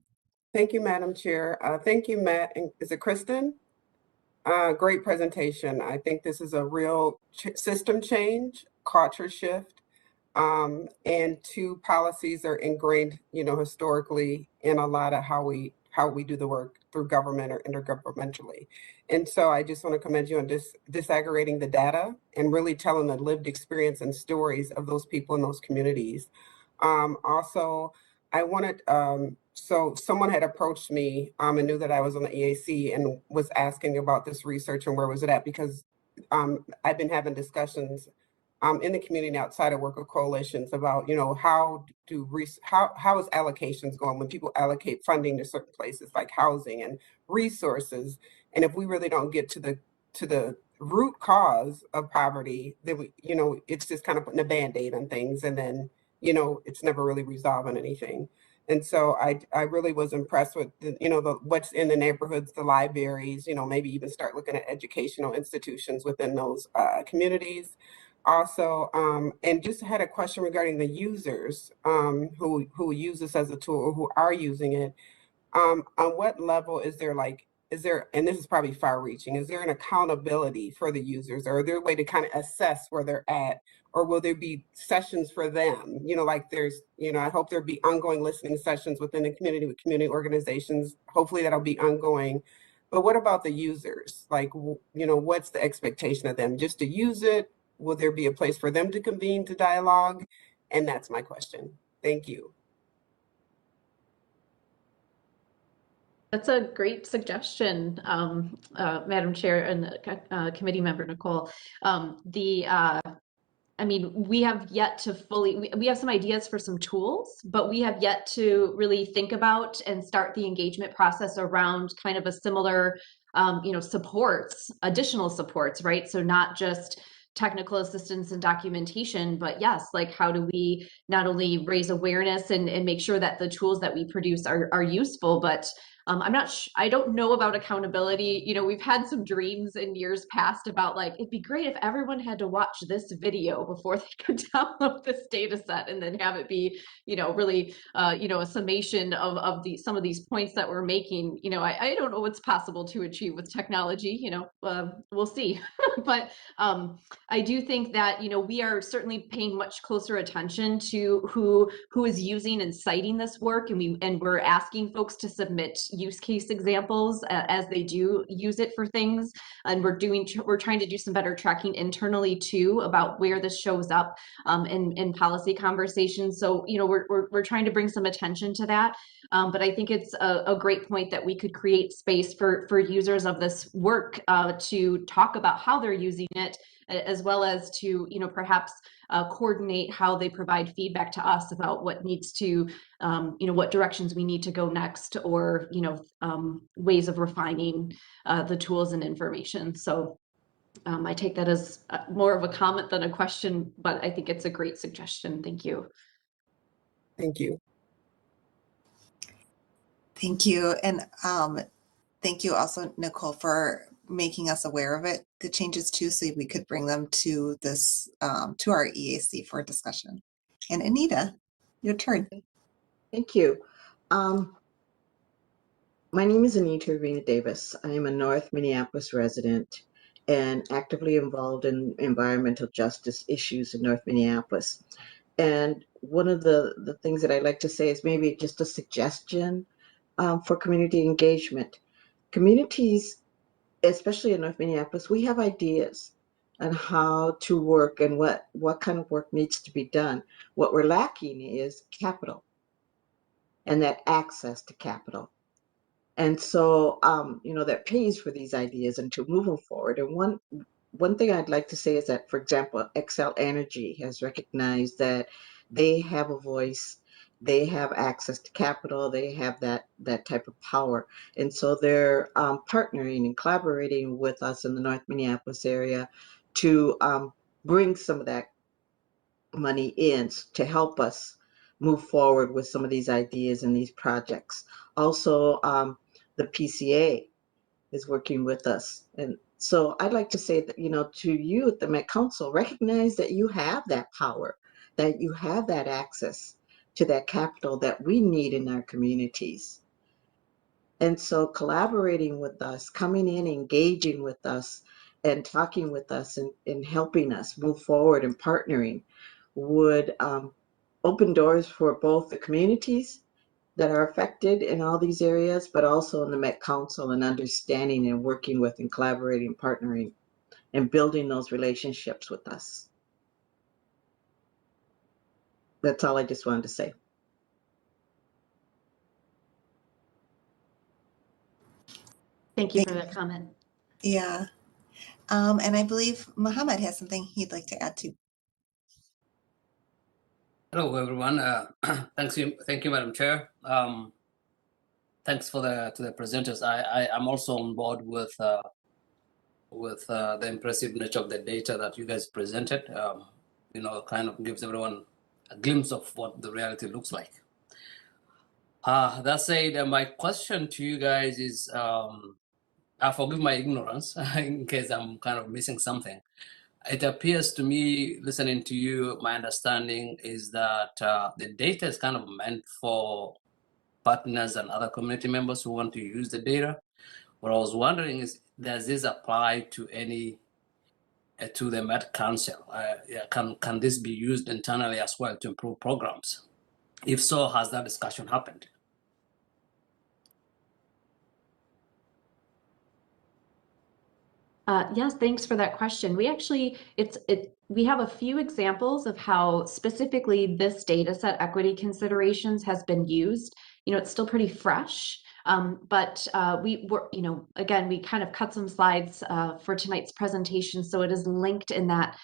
Thank you, Madam Chair. Thank you, Matt. And is it Krysten? Great presentation. I think this is a real system change, culture shift, and two policies are ingrained, you know, historically in a lot of how we do the work through government or intergovernmentally. And so I just want to commend you on disaggregating the data and really telling the lived experience and stories of those people in those communities. Also, I wanted, so someone had approached me and knew that I was on the EAC and was asking about this research and where was it at, because I've been having discussions in the community and outside of work with coalitions about, you know, how is allocations going when people allocate funding to certain places like housing and resources. And if we really don't get to the root cause of poverty, then we, you know, it's just kind of putting a Band-Aid on things, and then, you know, it's never really resolving anything. And so I really was impressed with what's in the neighborhoods, the libraries, you know, maybe even start looking at educational institutions within those communities. Also, and just had a question regarding the users who use this as a tool or who are using it. On what level is there, and this is probably far reaching, is there an accountability for the users, or is there a way to kind of assess where they're at, or will there be sessions for them? You know, like there's, you know, I hope there'll be ongoing listening sessions within the community with community organizations. Hopefully that'll be ongoing. But what about the users? Like, you know, what's the expectation of them? Just to use it? Will there be a place for them to convene to dialogue? And that's my question. Thank you. That's a great suggestion, Madam Chair and committee member Nicole. I mean, we have yet to fully, we have some ideas for some tools, but we have yet to really think about and start the engagement process around kind of a similar, supports, additional supports, right? So not just technical assistance and documentation, but yes, like how do we not only raise awareness and make sure that the tools that we produce are useful, but I don't know about accountability. You know, we've had some dreams in years past about like, it'd be great if everyone had to watch this video before they could download this data set and then have it be, really, a summation of some of these points that we're making. You know, I don't know what's possible to achieve with technology, we'll see. But I do think that, we are certainly paying much closer attention to who is using and citing this work. And we're asking folks to submit use case examples as they do use it for things. And we're trying to do some better tracking internally too about where this shows up in policy conversations. So, we're trying to bring some attention to that. But I think it's a great point that we could create space for users of this work to talk about how they're using it, as well as to, perhaps coordinate how they provide feedback to us about what needs to, what directions we need to go next, or, ways of refining the tools and information. So I take that as more of a comment than a question, but I think it's a great suggestion. Thank you. Thank you. Thank you. And thank you also, Nicole, for making us aware of it, the changes too, so we could bring them to this, to our EAC for discussion. And Anita, your turn. Thank you. My name is Anita Rena Davis. I am a North Minneapolis resident and actively involved in environmental justice issues in North Minneapolis. And one of the things that I like to say is maybe just a suggestion for community engagement. Communities, especially in North Minneapolis, we have ideas on how to work and what kind of work needs to be done. What we're lacking is capital and that access to capital. And so, that pays for these ideas and to move them forward. And one thing I'd like to say is that, for example, Xcel Energy has recognized that they have a voice, they have access to capital, they have that type of power. And so they're partnering and collaborating with us in the North Minneapolis area to bring some of that money in to help us move forward with some of these ideas and these projects. Also, the PCA is working with us. And so I'd like to say that, to you at the Met Council, recognize that you have that power, that you have that access to that capital that we need in our communities. And so collaborating with us, coming in, engaging with us, and talking with us and helping us move forward and partnering would open doors for both the communities that are affected in all these areas, but also in the Met Council, and understanding and working with and collaborating, partnering, and building those relationships with us. That's all I just wanted to say. Thank you for that comment. Yeah. And I believe Mohammed has something he'd like to add to. Hello, everyone. Thank you, Madam Chair. Thanks to the presenters. I'm also on board with the impressive nature of the data that you guys presented. Kind of gives everyone a glimpse of what the reality looks like. That said, my question to you guys is, forgive my ignorance in case I'm kind of missing something. It appears to me, listening to you, my understanding is that the data is kind of meant for partners and other community members who want to use the data. What I was wondering is, does this apply to to the Met Council? Can this be used internally as well to improve programs? If so, has that discussion happened? Yes, thanks for that question. We actually, we have a few examples of how specifically this data set, equity considerations, has been used. It's still pretty fresh. But we were, again, we kind of cut some slides for tonight's presentation, so it is linked in that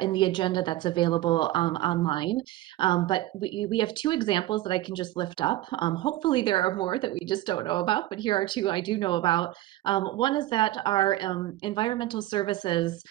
in the agenda that's available online. But we have two examples that I can just lift up. Hopefully there are more that we just don't know about, but here are two I do know about. One is that our environmental services,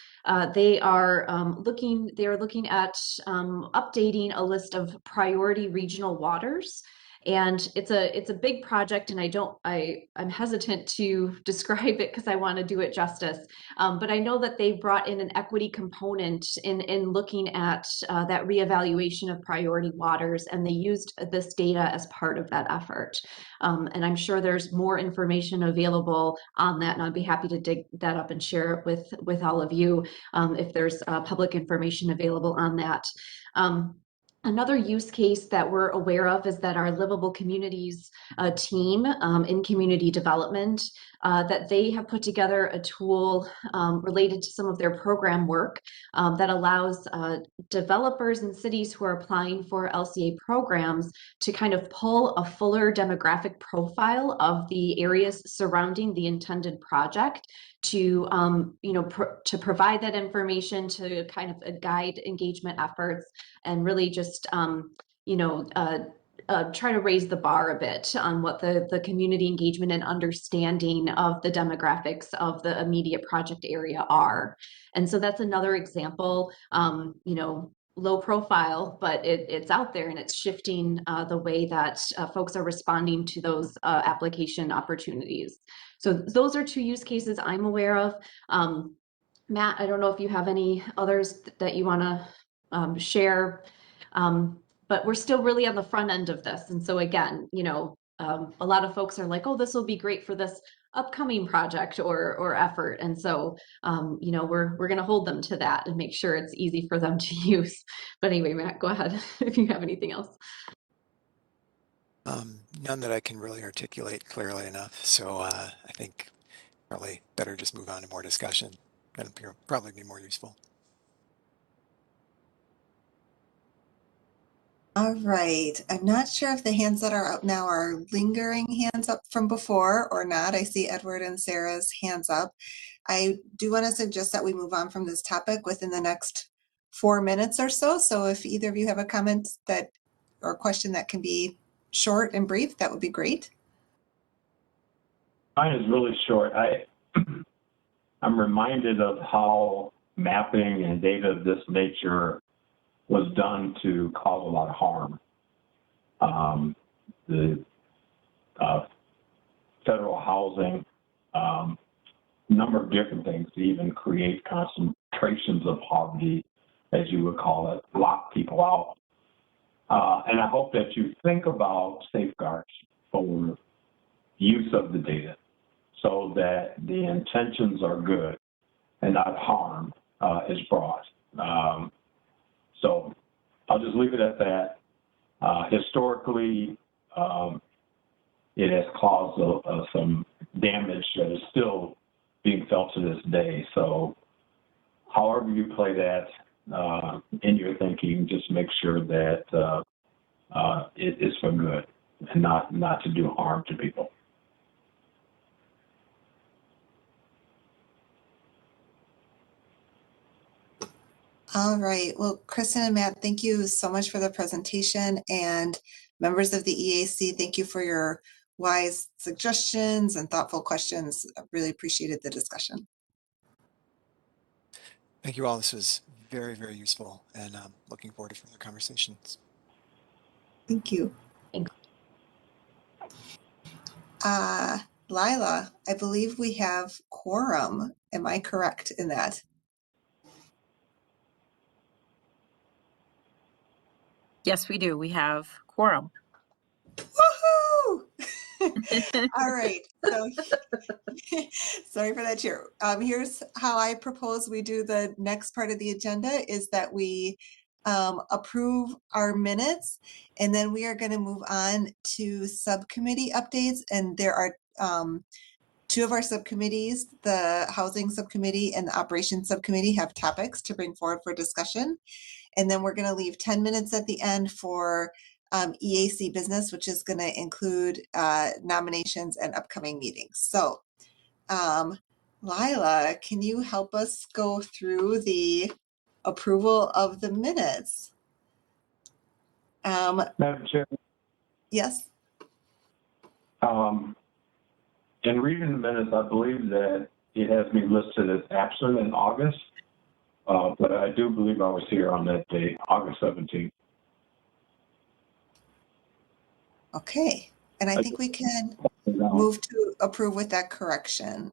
they are looking at updating a list of priority regional waters. And it's a big project, and I'm hesitant to describe it because I want to do it justice. But I know that they brought in an equity component in looking at that reevaluation of priority waters, and they used this data as part of that effort. And I'm sure there's more information available on that, and I'd be happy to dig that up and share it with all of you if there's public information available on that. Another use case that we're aware of is that our Livable Communities team in community development, that they have put together a tool related to some of their program work that allows developers and cities who are applying for LCA programs to kind of pull a fuller demographic profile of the areas surrounding the intended project to to provide that information to kind of guide engagement efforts and really just try to raise the bar a bit on what the community engagement and understanding of the demographics of the immediate project area are. And so that's another example, low profile, but it's out there and it's shifting the way that folks are responding to those application opportunities. So those are two use cases I'm aware of. Matt, I don't know if you have any others that you want to share, but we're still really on the front end of this. And so again, a lot of folks are like, oh, this will be great for this upcoming project or effort. And so, we're going to hold them to that and make sure it's easy for them to use. But anyway, Matt, go ahead if you have anything else. None that I can really articulate clearly enough. So I think probably better just move on to more discussion. That'll probably be more useful. All right. I'm not sure if the hands that are up now are lingering hands up from before or not. I see Edward and Sarah's hands up. I do want to suggest that we move on from this topic within the next 4 minutes or so. So if either of you have a comment or question that can be short and brief, that would be great. Mine is really short. I'm reminded of how mapping and data of this nature was done to cause a lot of harm. The federal housing, number of different things to even create concentrations of poverty, as you would call it, lock people out. And I hope that you think about safeguards for use of the data so that the intentions are good and not harm is brought. So I'll just leave it at that. Historically, it has caused some damage that is still being felt to this day. So however you play that in your thinking, just make sure that it is for good and not to do harm to people. All right. Well, Krysten and Matt, thank you so much for the presentation. And members of the EAC, thank you for your wise suggestions and thoughtful questions. I really appreciated the discussion. Thank you all. This was very, very useful, and looking forward to further conversations. Thank you. Thanks. Lila, I believe we have quorum. Am I correct in that? Yes, we do. We have quorum. Woohoo! All right. So sorry for that, Chair. Here's how I propose we do the next part of the agenda is that we approve our minutes, and then we are going to move on to subcommittee updates. And there are two of our subcommittees, the Housing Subcommittee and the Operations Subcommittee, have topics to bring forward for discussion. And then we're going to leave 10 minutes at the end for EAC business, which is going to include nominations and upcoming meetings. So, Lila, can you help us go through the approval of the minutes? Madam Chair, Yes. in reading the minutes, I believe that it has me listed as absent in August, but I do believe I was here on that day, August 17th. Okay, and I think we can move to approve with that correction.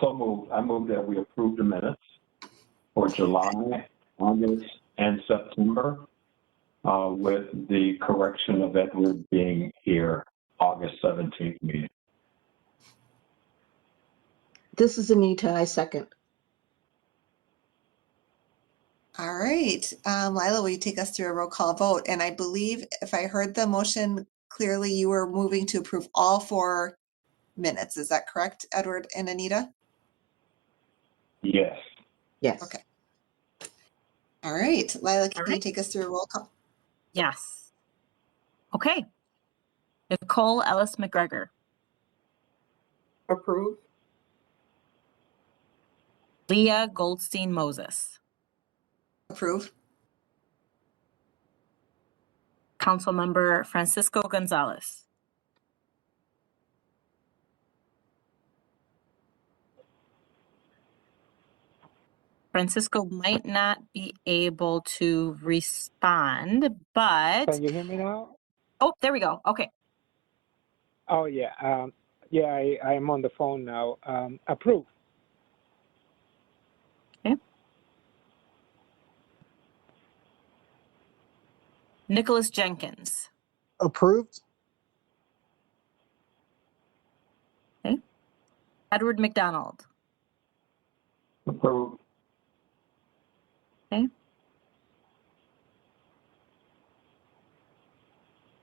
So moved. I move that we approve the minutes for July, August, and September with the correction of Edward being here August 17th meeting. This is Anita, I second. All right, Lila, will you take us through a roll call vote? And I believe if I heard the motion clearly, you were moving to approve all 4 minutes. Is that correct, Edward and Anita? Yes. Yes. Okay. All right, Lila, can you take us through a roll call? Yes. Okay. Nicole Ellis McGregor, Approve. Leah Goldstein Moses, Approve. Councilmember Francisco Gonzalez, Francisco might not be able to respond, but Can you hear me now? oh, there we go. Okay. Oh, yeah. Yeah, I am on the phone now. Approve. Okay. Nicholas Jenkins. Approved. Okay. Edward McDonald. Approved. Okay.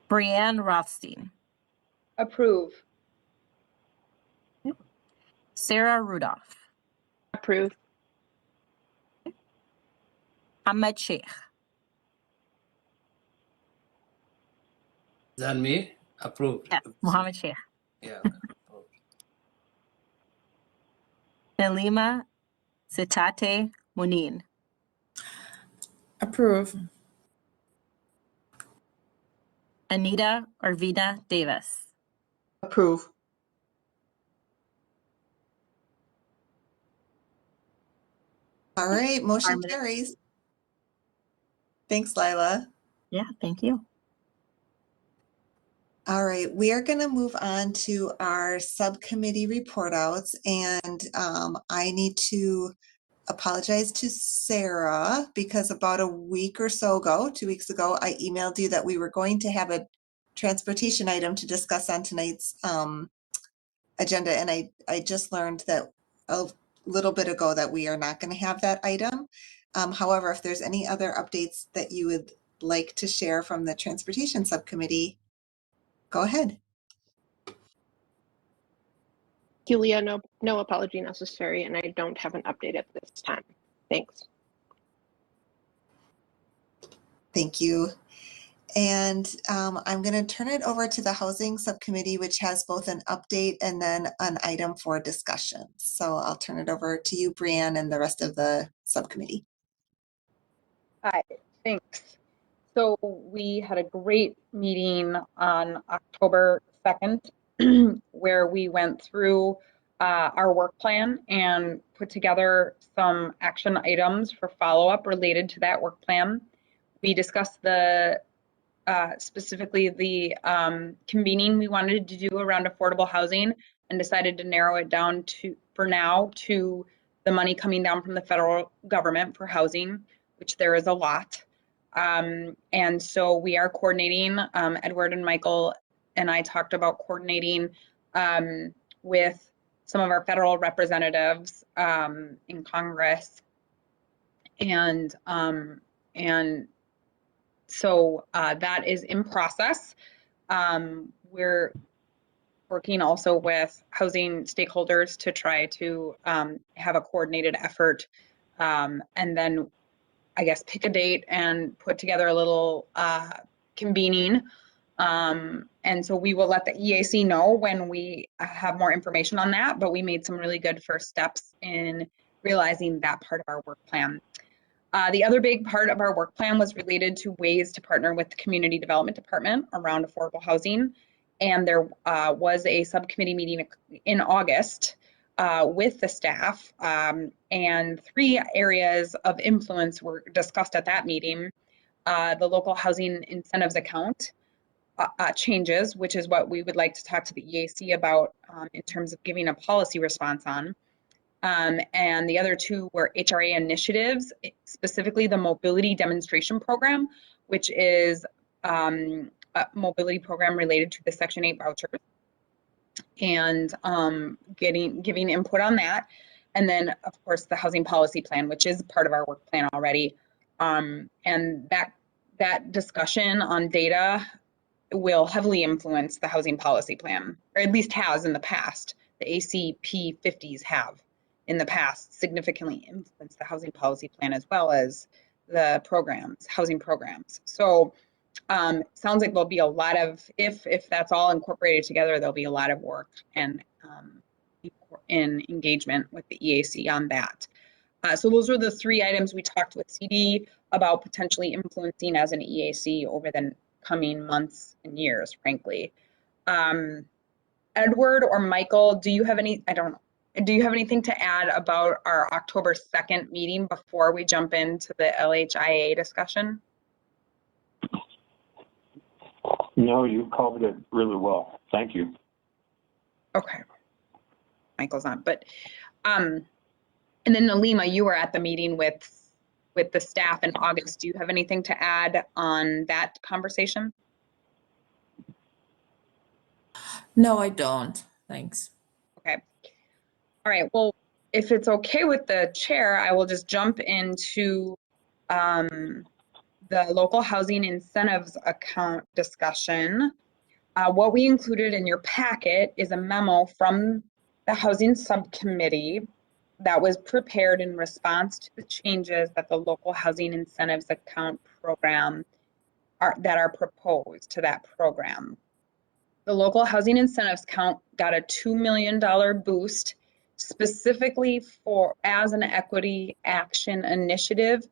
Brianne Rothstein. Approve. Okay. Sarah Rudolph. Approve. Okay. Ahmed Sheikh. Is that me? Approved. Yes, Mohammed Sheikh. Yeah. Nelima Sitate Munin. Approve. Anita Arvina Davis. Approve. All right, motion minutes. carries. Thanks, Lila. Yeah, thank you. All right, we are going to move on to our subcommittee report outs, and I need to apologize to Sarah because about a week or so ago, 2 weeks ago, I emailed you that we were going to have a transportation item to discuss on tonight's agenda, and I just learned that a little bit ago that we are not going to have that item. However, if there's any other updates that you would like to share from the transportation subcommittee, go ahead. Julia, no apology necessary, and I don't have an update at this time. Thanks. Thank you. And I'm going to turn it over to the housing subcommittee, which has both an update and then an item for discussion. So I'll turn it over to you, Brianne, and the rest of the subcommittee. Hi, thanks. So we had a great meeting on October 2nd where we went through our work plan and put together some action items for follow-up related to that work plan. We discussed the specifically the convening we wanted to do around affordable housing and decided to narrow it down to, for now, to the money coming down from the federal government for housing, which there is a lot. And so we are coordinating, Edward and Michael and I talked about coordinating with some of our federal representatives in Congress. And so that is in process. We're working also with housing stakeholders to try to have a coordinated effort. And then I guess, pick a date and put together a little convening. And so we will let the EAC know when we have more information on that, but we made some really good first steps in realizing that part of our work plan. The other big part of our work plan was related to ways to partner with the Community Development Department around affordable housing. And there was a subcommittee meeting in August with the staff, and 3 areas of influence were discussed at that meeting. The local housing incentives account changes, which is what we would like to talk to the EAC about in terms of giving a policy response on. And the other 2 were HRA initiatives, specifically the mobility demonstration program, which is a mobility program related to the Section 8 vouchers, and giving input on that. And then, of course, the housing policy plan, which is part of our work plan already. And that discussion on data will heavily influence the housing policy plan, or at least has in the past. The ACP 50s have in the past significantly influenced the housing policy plan as well as the programs, housing programs. So sounds like there'll be a lot of, if that's all incorporated together, there'll be a lot of work and in engagement with the EAC on that. So those were the 3 items we talked with CD about potentially influencing as an EAC over the coming months and years, frankly. Edward or Michael, do you have any, do you have anything to add about our October 2nd meeting before we jump into the LHIA discussion? No, you covered it really well. Thank you. Okay. Michael's not, but, and then Nalima, you were at the meeting with the staff in August. Do you have anything to add on that conversation? No, I don't. Thanks. Okay. All right. Well, if it's okay with the chair, I will just jump into the local housing incentives account discussion. What we included in your packet is a memo from the housing subcommittee that was prepared in response to the changes that the local housing incentives account program that are proposed to that program. The local housing incentives account got a $2 million boost specifically as an equity action initiative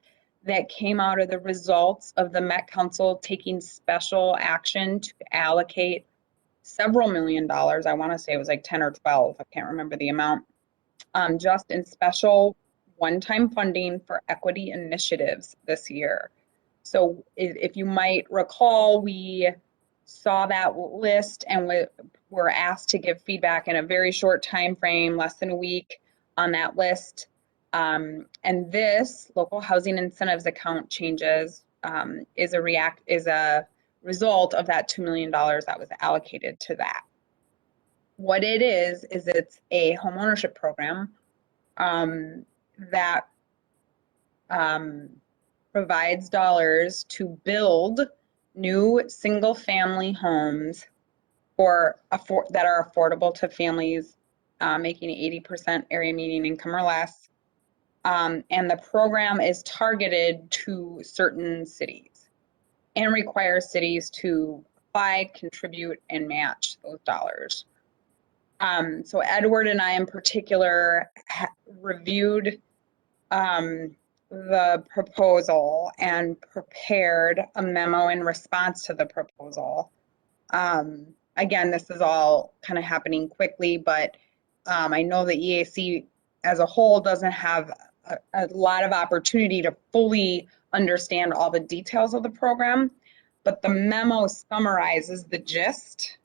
that came out of the results of the Met Council taking special action to allocate several $million. I want to say it was like 10 or 12. I can't remember the amount. Just in special one-time funding for equity initiatives this year. So if you might recall, we saw that list and were asked to give feedback in a very short time frame, less than a week on that list. And this local housing incentives account changes is a result of that $2 million that was allocated to that. What it is it's a homeownership program that provides dollars to build new single-family homes that are affordable to families making 80% area median income or less. And the program is targeted to certain cities and requires cities to apply, contribute, and match those dollars. So Edward and I in particular reviewed the proposal and prepared a memo in response to the proposal. Again, this is all kind of happening quickly, but I know the EAC as a whole doesn't have a lot of opportunity to fully understand all the details of the program, but the memo summarizes the gist.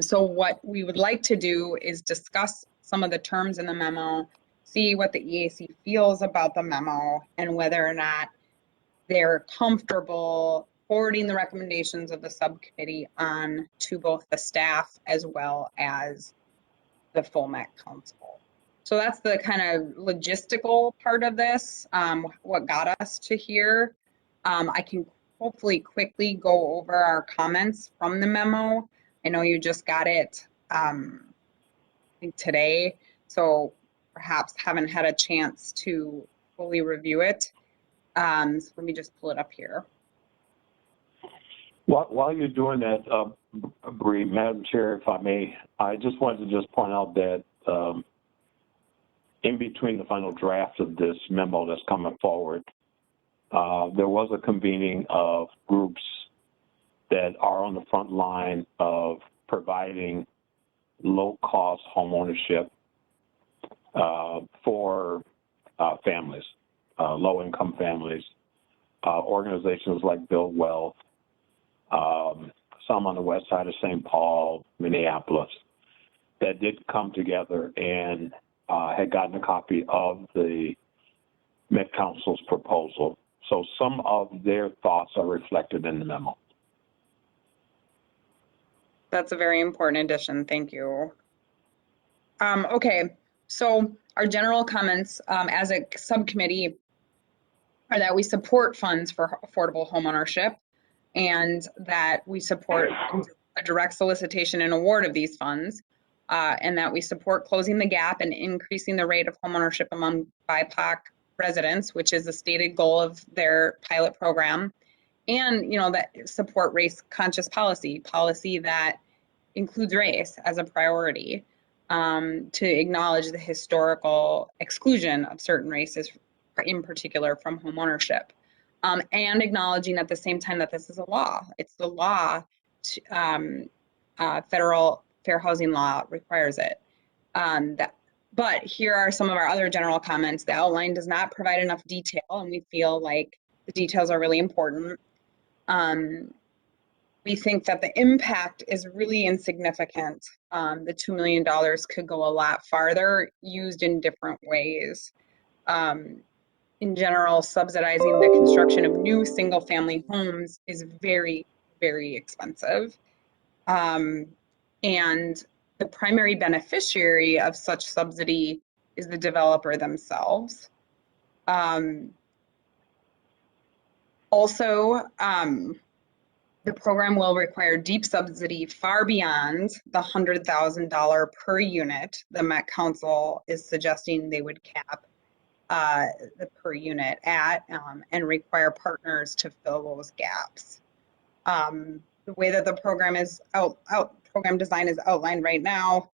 So what we would like to do is discuss some of the terms in the memo, see what the EAC feels about the memo, and whether or not they're comfortable forwarding the recommendations of the subcommittee on to both the staff as well as the full Met Council. So that's the kind of logistical part of this, what got us to here. I can hopefully quickly go over our comments from the memo. I know you just got it, I think today, so perhaps haven't had a chance to fully review it. So let me just pull it up here. While you're doing that, Bree, Madam Chair, if I may, I just wanted to just point out that in between the final draft of this memo that's coming forward, there was a convening of groups that are on the front line of providing low-cost homeownership for families, low-income families, organizations like Build Wealth, some on the west side of St. Paul, Minneapolis, that did come together and had gotten a copy of the Met Council's proposal. So some of their thoughts are reflected in the memo. That's a very important addition. Thank you. Okay, so our general comments as a subcommittee are that we support funds for affordable homeownership and that we support a direct solicitation and award of these funds, and that we support closing the gap and increasing the rate of homeownership among BIPOC residents, which is the stated goal of their pilot program, and that support race-conscious policy that includes race as a priority, to acknowledge the historical exclusion of certain races, in particular from homeownership, and acknowledging at the same time that this is a law. It's the law. Federal fair housing law requires it. But here are some of our other general comments. The outline does not provide enough detail, and we feel like the details are really important. We think that the impact is really insignificant. The $2 million could go a lot farther, used in different ways. In general, subsidizing the construction of new single-family homes is very, very expensive. And the primary beneficiary of such subsidy is the developer themselves. Also, the program will require deep subsidy far beyond the $100,000 per unit the Met Council is suggesting they would cap the per unit at, and require partners to fill those gaps. The way that the program is program design is outlined right now,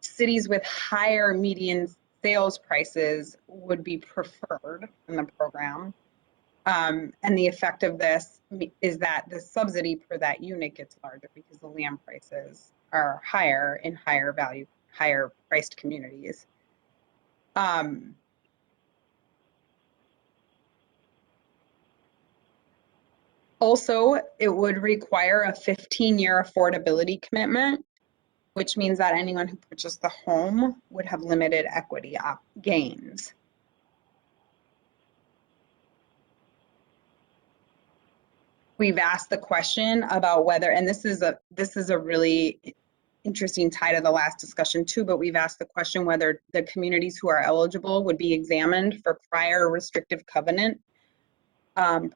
cities with higher median sales prices would be preferred in the program. And the effect of this is that the subsidy per that unit gets larger because the land prices are higher in higher value, higher priced communities. Also, it would require a 15-year affordability commitment, which means that anyone who purchased the home would have limited equity gains. We've asked the question about whether, and this is a really interesting tie to the last discussion too, but we've asked the question whether the communities who are eligible would be examined for prior restrictive covenant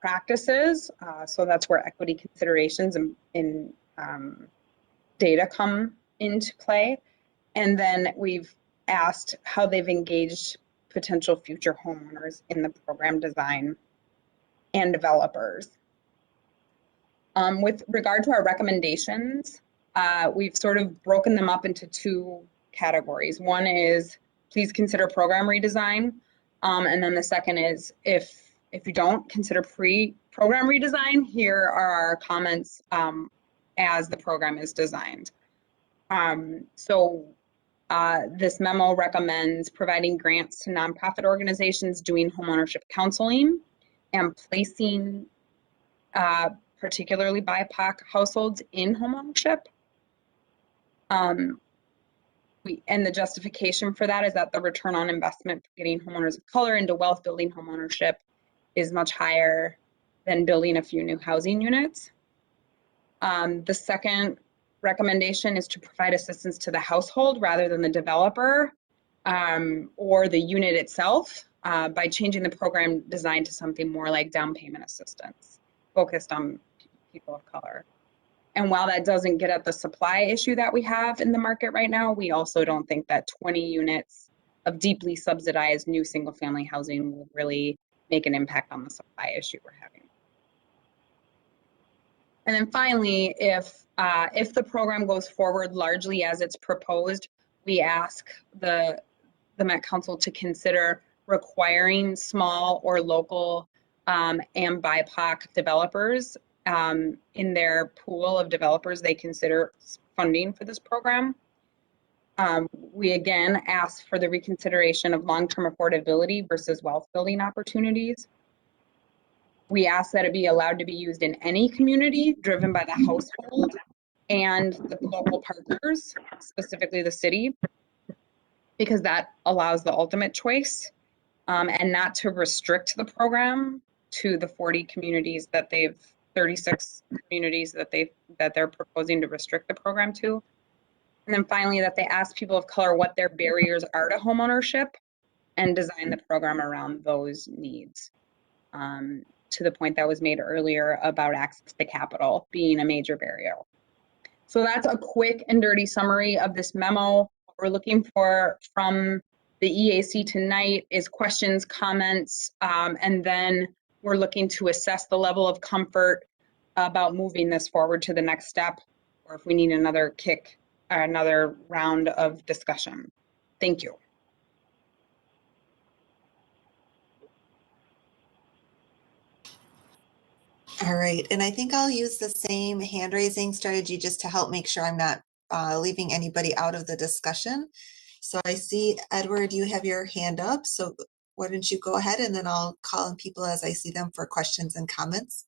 practices. So that's where equity considerations and data come into play. And then we've asked how they've engaged potential future homeowners in the program design and developers. With regard to our recommendations, we've sort of broken them up into two categories. One is please consider program redesign. And then the second is if you don't consider program redesign, here are our comments as the program is designed. This memo recommends providing grants to nonprofit organizations doing homeownership counseling and placing particularly BIPOC households in homeownership. And the justification for that is that the return on investment for getting homeowners of color into wealth building homeownership is much higher than building a few new housing units. The second recommendation is to provide assistance to the household rather than the developer or the unit itself by changing the program design to something more like down payment assistance focused on people of color. And while that doesn't get at the supply issue that we have in the market right now, we also don't think that 20 units of deeply subsidized new single-family housing will really make an impact on the supply issue we're having. And then finally, if the program goes forward largely as it's proposed, we ask the Met Council to consider requiring small or local and BIPOC developers in their pool of developers they consider funding for this program. We again ask for the reconsideration of long-term affordability versus wealth building opportunities. We ask that it be allowed to be used in any community driven by the household and the local partners, specifically the city, because that allows the ultimate choice, and not to restrict the program to the 36 communities that they're proposing to restrict the program to. And then finally, that they ask people of color what their barriers are to homeownership and design the program around those needs. To the point that was made earlier about access to capital being a major barrier. So that's a quick and dirty summary of this memo. What we're looking for from the EAC tonight is questions, comments, and then we're looking to assess the level of comfort about moving this forward to the next step, or if we need another kick or another round of discussion. Thank you. All right, and I think I'll use the same hand raising strategy just to help make sure I'm not leaving anybody out of the discussion. So I see, Edward, you have your hand up. So why don't you go ahead, and then I'll call on people as I see them for questions and comments.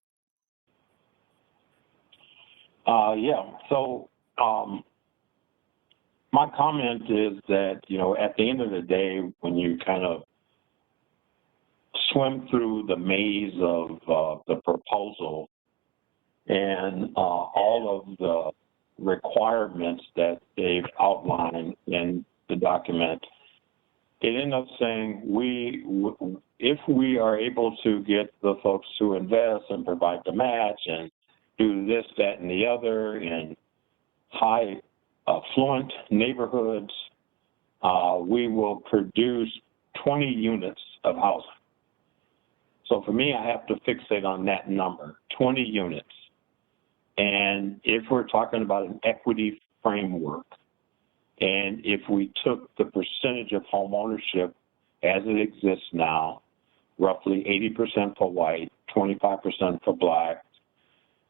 Yeah, so my comment is that, you know, at the end of the day, when you kind of swim through the maze of the proposal and all of the requirements that they've outlined in the document, it ends up saying if we are able to get the folks to invest and provide the match and do this, that, and the other in high affluent neighborhoods, we will produce 20 units of housing. So for me, I have to fixate on that number, 20 units. And if we're talking about an equity framework, and if we took the percentage of home ownership as it exists now, roughly 80% for white, 25% for black,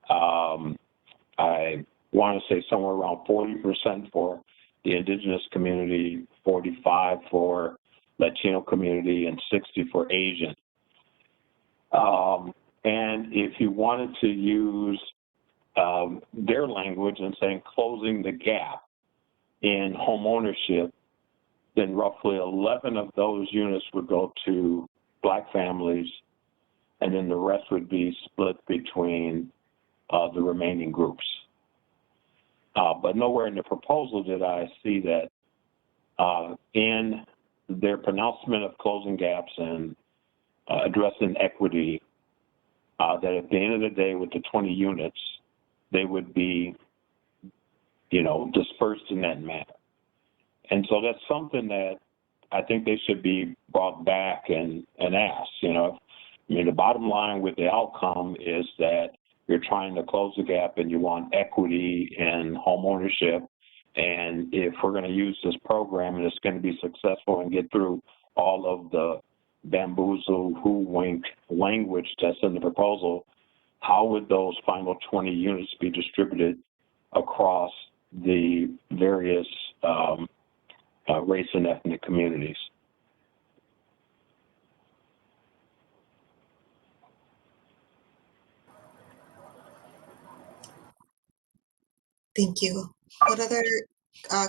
I want to say somewhere around 40% for the indigenous community, 45% for Latino community, and 60% for Asian. And if you wanted to use their language and saying closing the gap in home ownership, then roughly 11 of those units would go to black families, and then the rest would be split between the remaining groups. But nowhere in the proposal did I see that in their pronouncement of closing gaps and addressing equity, that at the end of the day, with the 20 units, they would be, you know, dispersed in that manner. And so that's something that I think they should be brought back and asked. You know, I mean, the bottom line with the outcome is that you're trying to close the gap and you want equity in home ownership. And if we're going to use this program and it's going to be successful and get through all of the bamboozle, hoodwink language that's in the proposal, how would those final 20 units be distributed across the various race and ethnic communities? Thank you. What other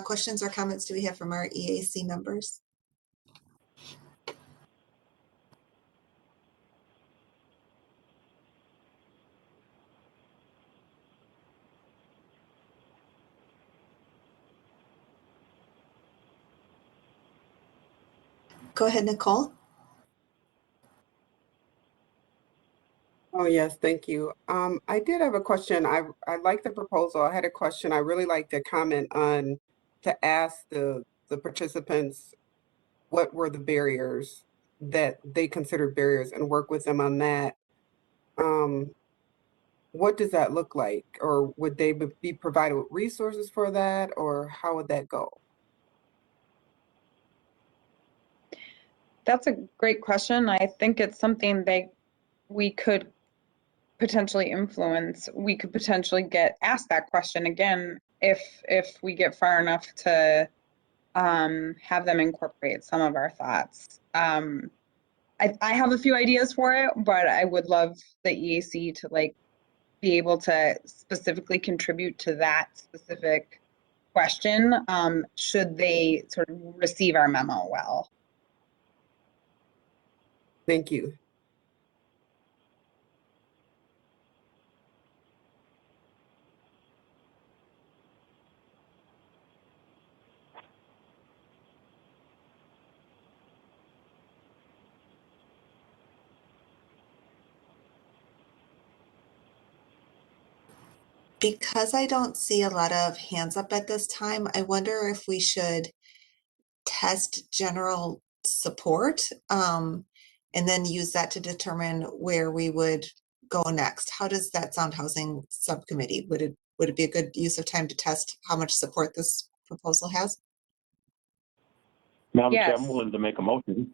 questions or comments do we have from our EAC members? Go ahead, Nicole. Oh, yes, thank you. I did have a question. I like the proposal. I had a question. I really like to comment on, to ask the participants what were the barriers that they considered barriers and work with them on that. What does that look like? Or would they be provided with resources for that, or how would that go? That's a great question. I think it's something that we could potentially influence. We could potentially get asked that question again if we get far enough to have them incorporate some of our thoughts. I have a few ideas for it, but I would love the EAC to like be able to specifically contribute to that specific question, should they sort of receive our memo well. Thank you. Because I don't see a lot of hands up at this time, I wonder if we should test general support and then use that to determine where we would go next. How does that sound, Housing Subcommittee? Would it be a good use of time to test how much support this proposal has? Madam Chair, Yes. I'm willing to make a motion.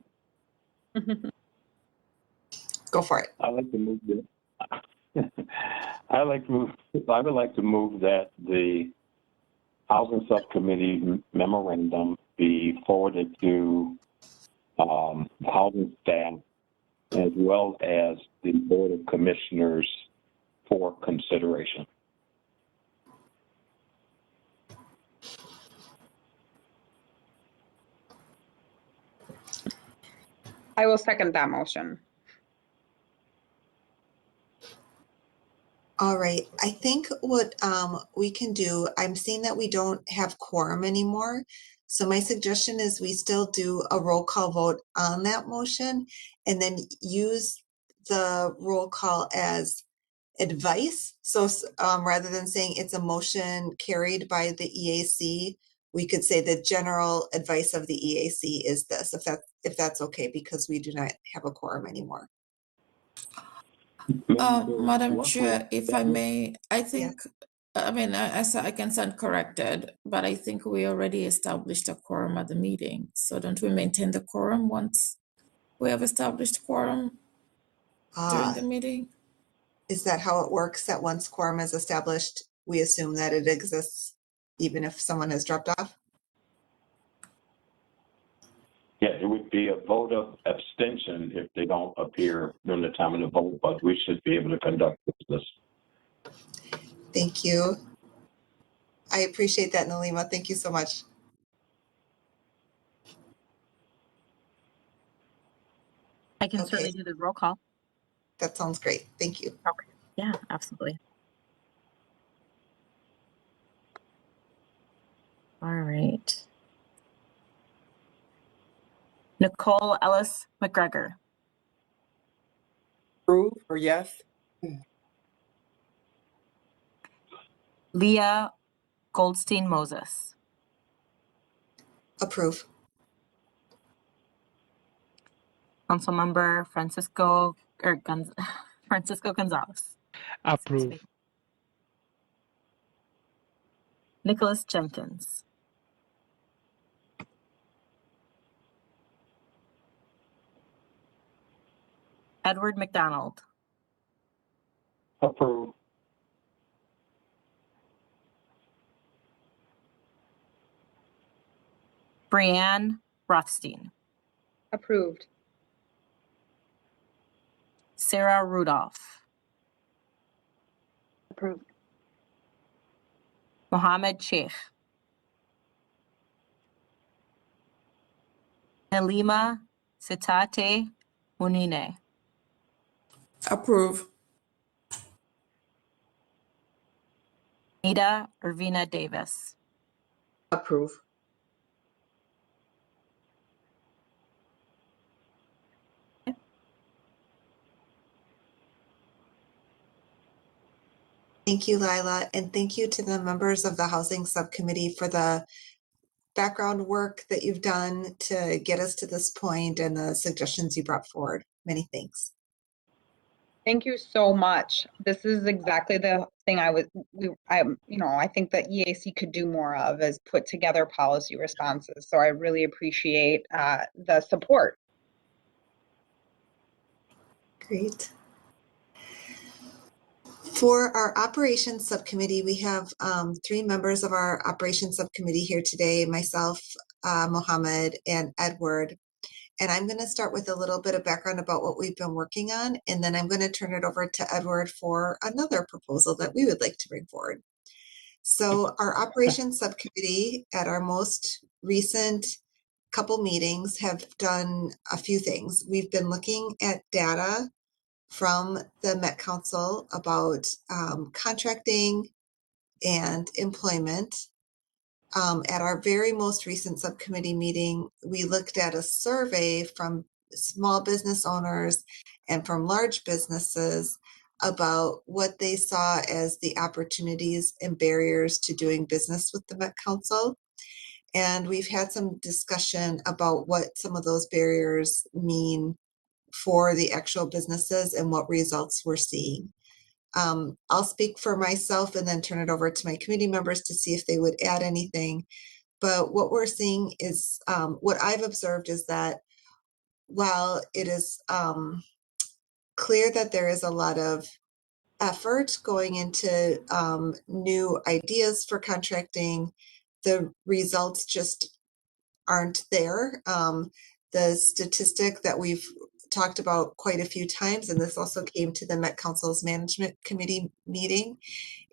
Go for it. I'd like to move this. I would like to move that the Housing Subcommittee memorandum be forwarded to housing staff as well as the Board of Commissioners for consideration. I will second that motion. All right, I think what we can do, I'm seeing that we don't have quorum anymore. So my suggestion is we still do a roll call vote on that motion and then use the roll call as advice. So rather than saying it's a motion carried by the EAC, we could say the general advice of the EAC is this, if that's okay, because we do not have a quorum anymore. Madam Chair, if I may, I think, I mean, I can stand corrected, but I think we already established a quorum at the meeting. So don't we maintain the quorum once we have established quorum during the meeting? Is that how it works, that once quorum is established, we assume that it exists even if someone has dropped off? Yeah, it would be a vote of abstention if they don't appear during the time of the vote, but we should be able to conduct business. Thank you. I appreciate that, Nalima. Thank you so much. I can certainly do the roll call. That sounds great. Thank you. Okay. Yeah, absolutely. All right. Nicole Ellis McGregor. Approve or yes? Leah Goldstein Moses. Approve. Councilmember Francisco Gonzalez. Approve. Nicholas Jenkins. Edward McDonald. Approve. Brianne Rothstein. Approved. Sarah Rudolph. Approved. Mohammed Sheikh. Halima Sitate Munine. Approve. Nita Irvina Davis. Approve. Thank you, Lila, and thank you to the members of the Housing Subcommittee for the background work that you've done to get us to this point and the suggestions you brought forward. Many thanks. Thank you so much. This is exactly the thing I think that EAC could do more of, is put together policy responses. So I really appreciate the support. Great. For our operations subcommittee, we have 3 members of our operations subcommittee here today, myself, Mohammed, and Edward. And I'm going to start with a little bit of background about what we've been working on, and then I'm going to turn it over to Edward for another proposal that we would like to bring forward. So our operations subcommittee at our most recent couple meetings have done a few things. We've been looking at data from the Met Council about contracting and employment. At our very most recent subcommittee meeting, we looked at a survey from small business owners and from large businesses about what they saw as the opportunities and barriers to doing business with the Met Council. And we've had some discussion about what some of those barriers mean for the actual businesses and what results we're seeing. I'll speak for myself and then turn it over to my committee members to see if they would add anything. But what we're seeing is, what I've observed is that while it is clear that there is a lot of effort going into new ideas for contracting, the results just aren't there. The statistic that we've talked about quite a few times, and this also came to the Met Council's Management Committee meeting,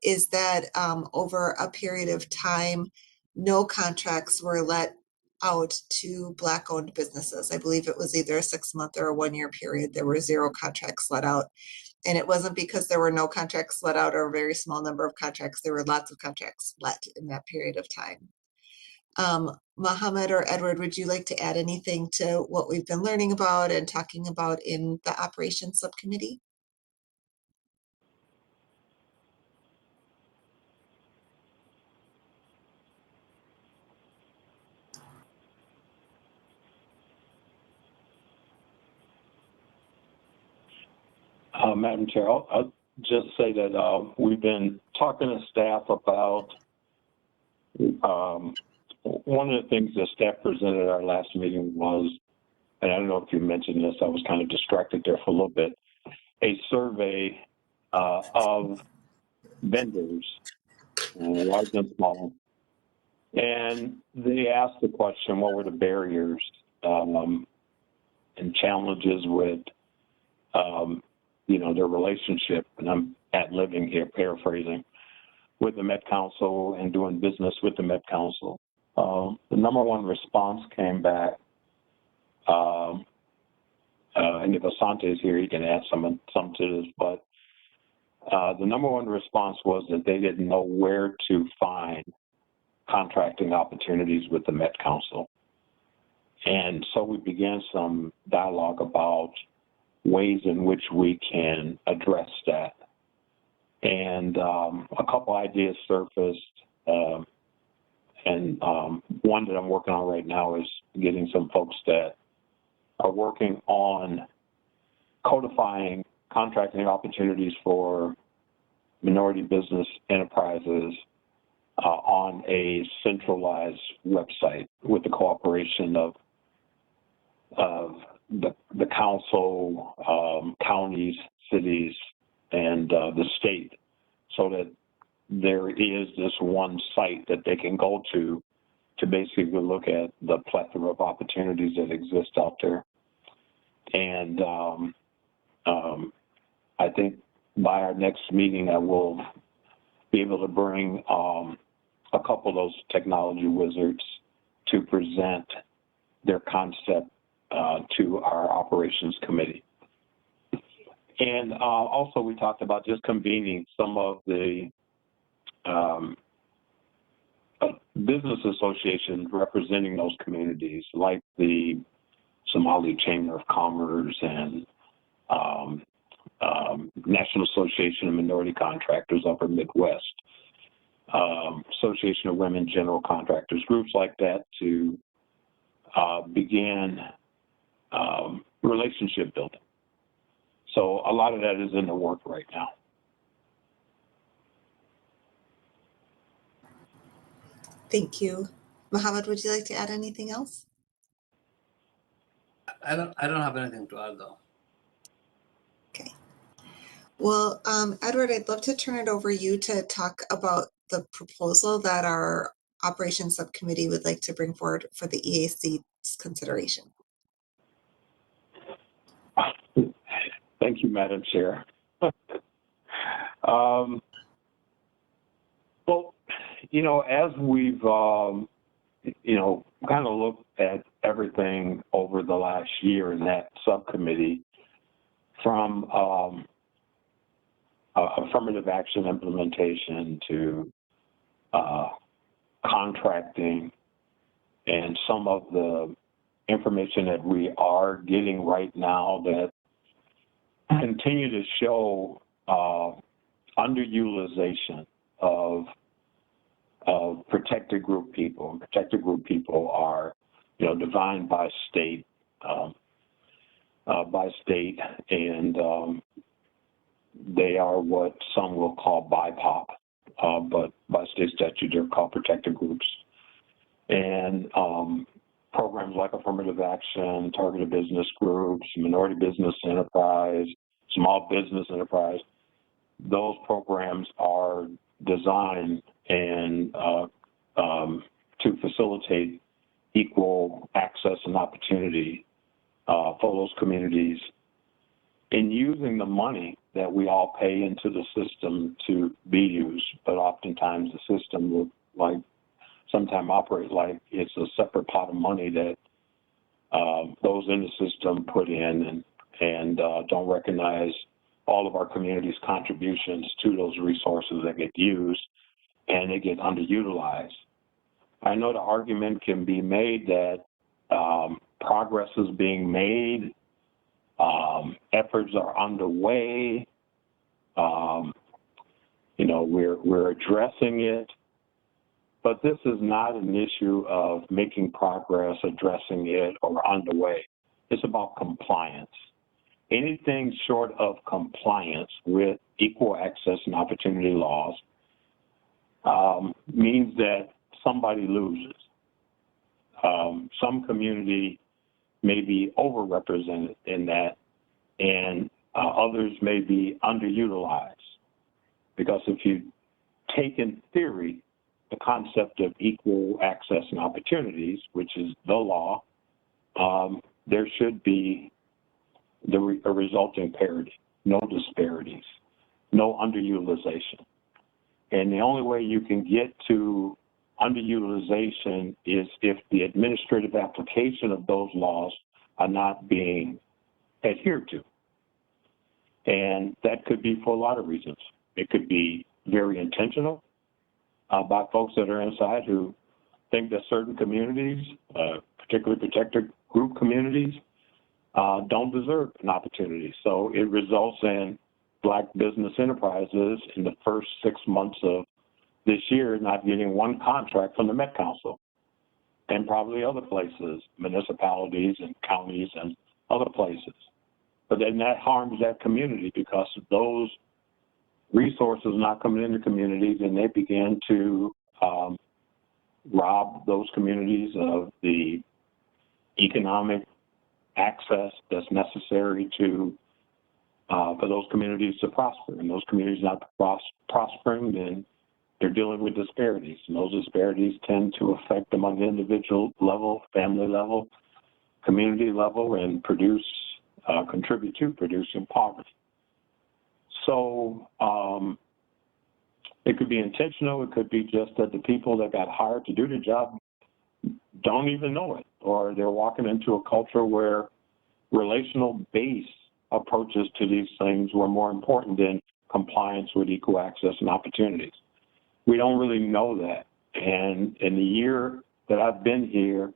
is that over a period of time, no contracts were let out to Black-owned businesses. I believe it was either a 6-month or a 1-year period. There were 0 contracts let out. And it wasn't because there were no contracts let out or a very small number of contracts. There were lots of contracts let in that period of time. Mohammed or Edward, would you like to add anything to what we've been learning about and talking about in the operations subcommittee? Madam Chair, I'll just say that we've been talking to staff about one of the things that staff presented at our last meeting was, and I don't know if you mentioned this, I was kind of distracted there for a little bit, a survey of vendors, large and small, and they asked the question, what were the barriers and challenges with their relationship, and I'm ad-libbing here, paraphrasing, with the Met Council and doing business with the Met Council. The number 1 response came back, and if Asante is here, he can add some to this, but the number 1 response was that they didn't know where to find contracting opportunities with the Met Council. And so we began some dialogue about ways in which we can address that. And a couple ideas surfaced, and one that I'm working on right now is getting some folks that are working on codifying contracting opportunities for minority business enterprises on a centralized website with the cooperation of the council, counties, cities, and the state, so that there is this one site that they can go to basically look at the plethora of opportunities that exist out there. And I think by our next meeting, I will be able to bring a couple of those technology wizards to present their concept to our operations committee. And also we talked about just convening some of the business associations representing those communities, like the Somali Chamber of Commerce and National Association of Minority Contractors Upper Midwest, Association of Women General Contractors, groups like that to begin relationship building. So a lot of that is in the work right now. Thank you. Mohammed, would you like to add anything else? I don't have anything to add though. Okay. Well, Edward, I'd love to turn it over you to talk about the proposal that our operations subcommittee would like to bring forward for the EAC's consideration. Thank you, Madam Chair. Well, you know, as we've, you know, kind of looked at everything over the last year in that subcommittee, from affirmative action implementation to contracting, and some of the information that we are getting right now that continue to show underutilization of protected group people. Protected group people are, you know, defined by state, and they are what some will call BIPOC, but by state statute they're called protected groups. And programs like affirmative action, targeted business groups, minority business enterprise, small business enterprise, those programs are designed and to facilitate equal access and opportunity for those communities. In using the money that we all pay into the system to be used, but oftentimes the system will sometimes operate like it's a separate pot of money that those in the system put in and don't recognize all of our community's contributions to those resources that get used, and they get underutilized. I know the argument can be made that progress is being made, efforts are underway, you know, we're addressing it, but this is not an issue of making progress, addressing it, or underway. It's about compliance. Anything short of compliance with equal access and opportunity laws means that somebody loses. Some community may be overrepresented in that, and others may be underutilized. Because if you take in theory the concept of equal access and opportunities, which is the law, there should be a resulting parity, no disparities, no underutilization. And the only way you can get to underutilization is if the administrative application of those laws are not being adhered to. And that could be for a lot of reasons. It could be very intentional by folks that are inside who think that certain communities, particularly protected group communities, don't deserve an opportunity. So it results in Black business enterprises in the first 6 months of this year not getting one contract from the Met Council, and probably other places, municipalities and counties and other places. But then that harms that community because those resources not coming into communities, and they begin to rob those communities of the economic access that's necessary to for those communities to prosper. And those communities not prospering, then they're dealing with disparities. And those disparities tend to affect them on the individual level, family level, community level, and contribute to producing poverty. So it could be intentional. It could be just that the people that got hired to do the job don't even know it, or they're walking into a culture where relational-based approaches to these things were more important than compliance with equal access and opportunities. We don't really know that. And in the year that I've been here,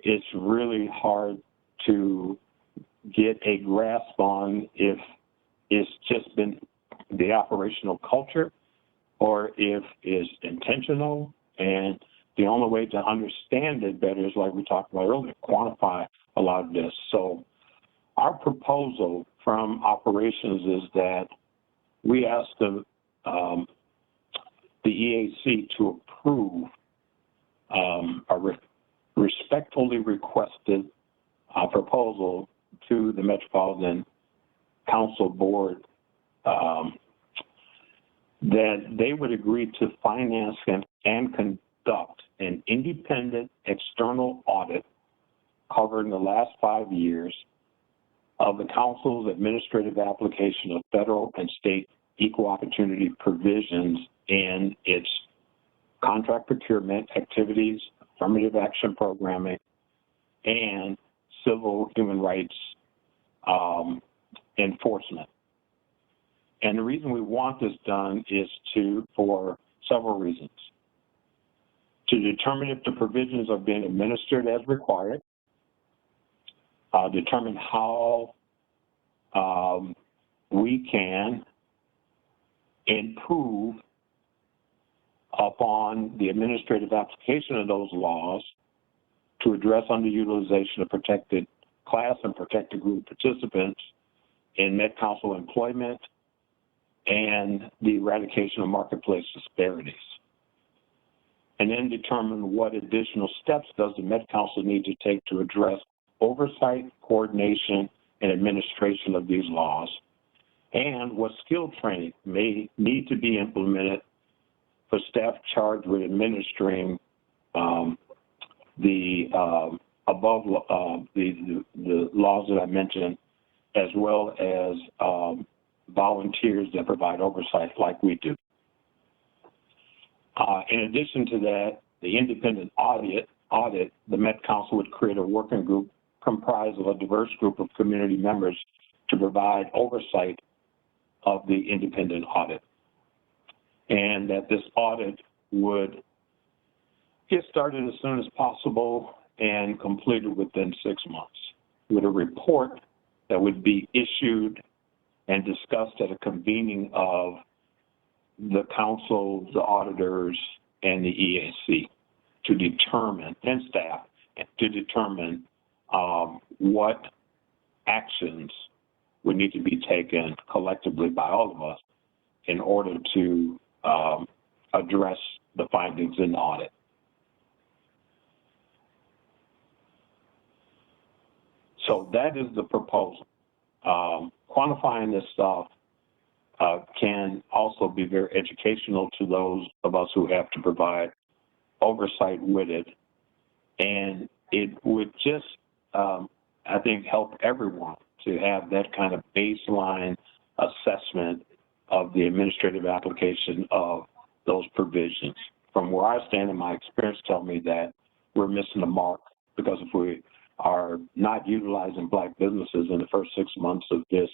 it's really hard to get a grasp on if it's just been the operational culture or if it's intentional. And the only way to understand it better is, like we talked about earlier, quantify a lot of this. So our proposal from operations is that we ask the EAC to approve a respectfully requested proposal to the Metropolitan Council Board that they would agree to finance and conduct an independent external audit covering the last 5 years of the Council's administrative application of federal and state equal opportunity provisions in its contract procurement activities, affirmative action programming, and civil human rights enforcement. And the reason we want this done is for several reasons. To determine if the provisions are being administered as required, determine how we can improve upon the administrative application of those laws to address underutilization of protected class and protected group participants in Met Council employment and the eradication of marketplace disparities. And then determine what additional steps does the Met Council need to take to address oversight, coordination, and administration of these laws, and what skill training may need to be implemented for staff charged with administering the laws that I mentioned, as well as volunteers that provide oversight like we do. In addition to that, the independent audit, the Met Council would create a working group comprised of a diverse group of community members to provide oversight of the independent audit. And that this audit would get started as soon as possible and completed within 6 months, with a report that would be issued and discussed at a convening of the council, the auditors, and the EAC to determine, and staff, to determine what actions would need to be taken collectively by all of us in order to address the findings in the audit. So that is the proposal. Quantifying this stuff can also be very educational to those of us who have to provide oversight with it. And it would just, I think, help everyone to have that kind of baseline assessment of the administrative application of those provisions. From where I stand, in my experience, tell me that we're missing the mark, because if we are not utilizing Black businesses in the first 6 months of this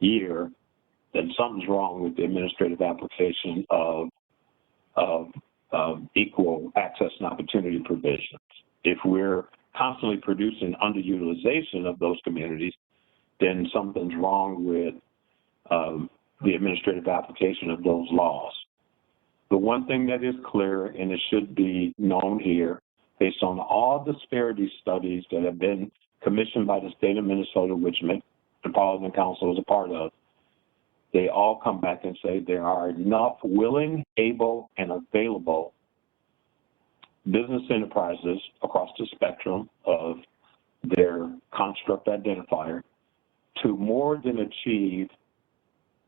year, then something's wrong with the administrative application of equal access and opportunity provisions. If we're constantly producing underutilization of those communities, then something's wrong with the administrative application of those laws. The one thing that is clear, and it should be known here, based on all disparity studies that have been commissioned by the state of Minnesota, which Metropolitan Council is a part of, they all come back and say there are enough willing, able, and available business enterprises across the spectrum of their construct identifier to more than achieve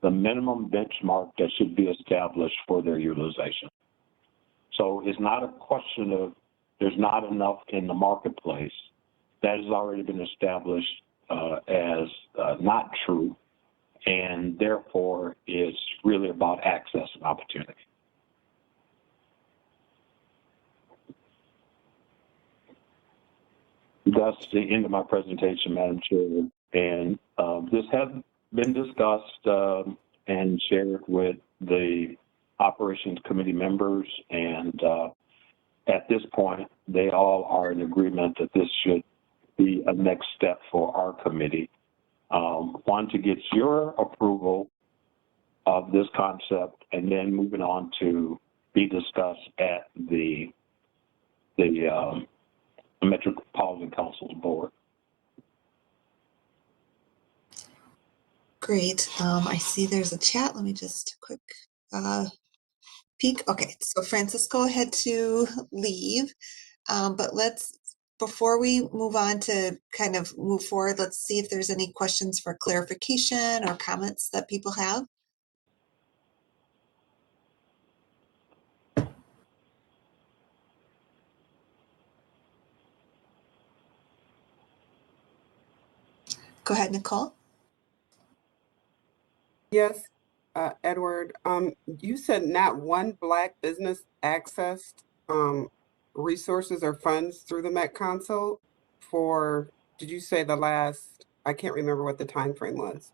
the minimum benchmark that should be established for their utilization. So it's not a question of there's not enough in the marketplace. That has already been established as not true, and therefore it's really about access and opportunity. That's the end of my presentation, Madam Chair, and this has been discussed and shared with the Operations Committee members, and at this point, they all are in agreement that this should be a next step for our committee. Want to get your approval of this concept, and then moving on to be discussed at the Metropolitan Council's board. Great. I see there's a chat. Let me just quick peek. Okay, so Francisco had to leave, but before we move on to kind of move forward, let's see if there's any questions for clarification or comments that people have. Go ahead, Nicole. Yes, Edward, you said not one Black business accessed resources or funds through the Met Council for, did you say the last, I can't remember what the time frame was.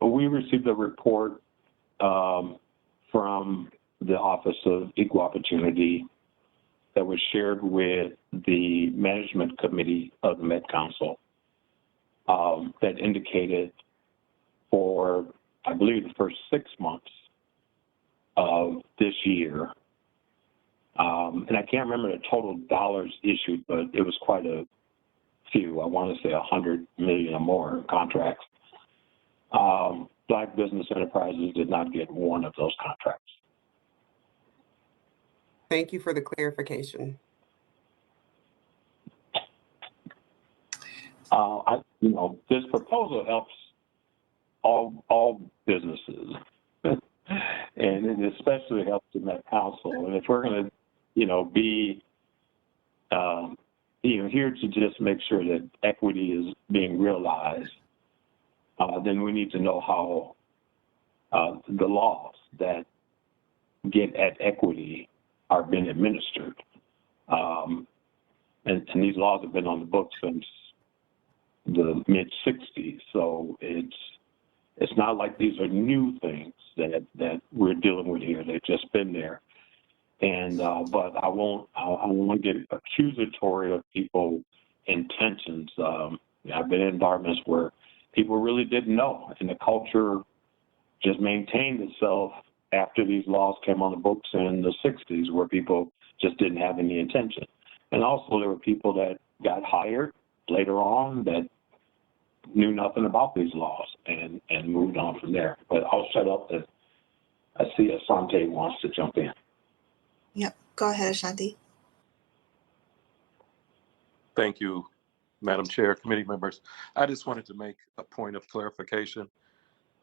We received a report from the Office of Equal Opportunity that was shared with the Management Committee of the Met Council that indicated for, I believe, the first 6 months of this year, and I can't remember the total dollars issued, but it was quite a few. I want to say 100 million or more contracts. Black business enterprises did not get one of those contracts. Thank you for the clarification. This proposal helps all businesses, and it especially helps the Met Council. And if we're going to, be, here to just make sure that equity is being realized, then we need to know how the laws that get at equity are being administered. And these laws have been on the books since the mid-'60s, so it's not like these are new things that we're dealing with here. They've just been there. And but I won't get accusatory of people's intentions. I've been in environments where people really didn't know, and the culture just maintained itself after these laws came on the books in the 60s, where people just didn't have any intention. And also there were people that got hired later on that knew nothing about these laws and moved on from there. But I'll shut up. And I see Asante wants to jump in. Yep, go ahead, Ashanti. Thank you, Madam Chair, committee members. I just wanted to make a point of clarification.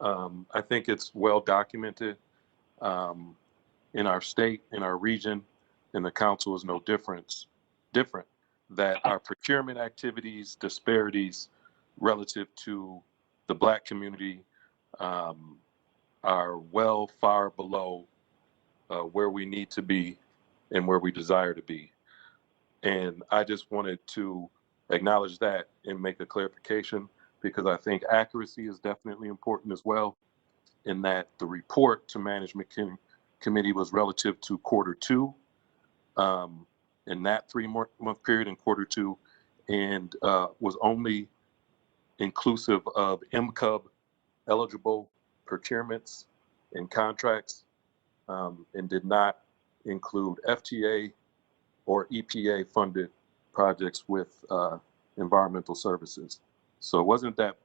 I think it's well documented in our state, in our region, and the council is no different, that our procurement activities, disparities relative to the Black community are well far below where we need to be and where we desire to be. And I just wanted to acknowledge that and make a clarification, because I think accuracy is definitely important as well, in that the report to Management Committee was relative to Q2, in that 3-month period in Q2, and was only inclusive of MCUB eligible procurements and contracts, and did not include FTA or EPA funded projects with environmental services. So it wasn't that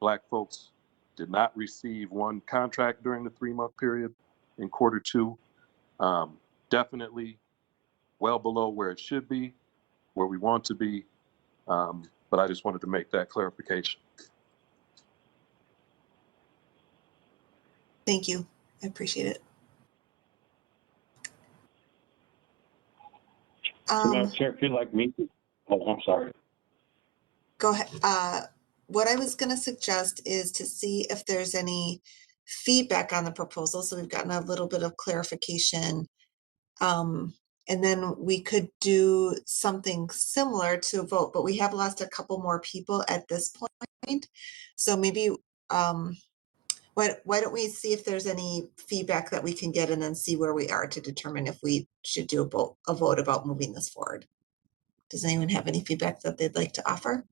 Black folks did not receive one contract during the 3-month period in Q2. Definitely well below where it should be, where we want to be. But I just wanted to make that clarification. Thank you. I appreciate it. Madam Chair, if you'd like me to, I'm sorry. Go ahead. What I was going to suggest is to see if there's any feedback on the proposal. So we've gotten a little bit of clarification. And then we could do something similar to a vote, but we have lost a couple more people at this point. So maybe, why don't we see if there's any feedback that we can get, and then see where we are to determine if we should do a vote about moving this forward. Does anyone have any feedback that they'd like to offer?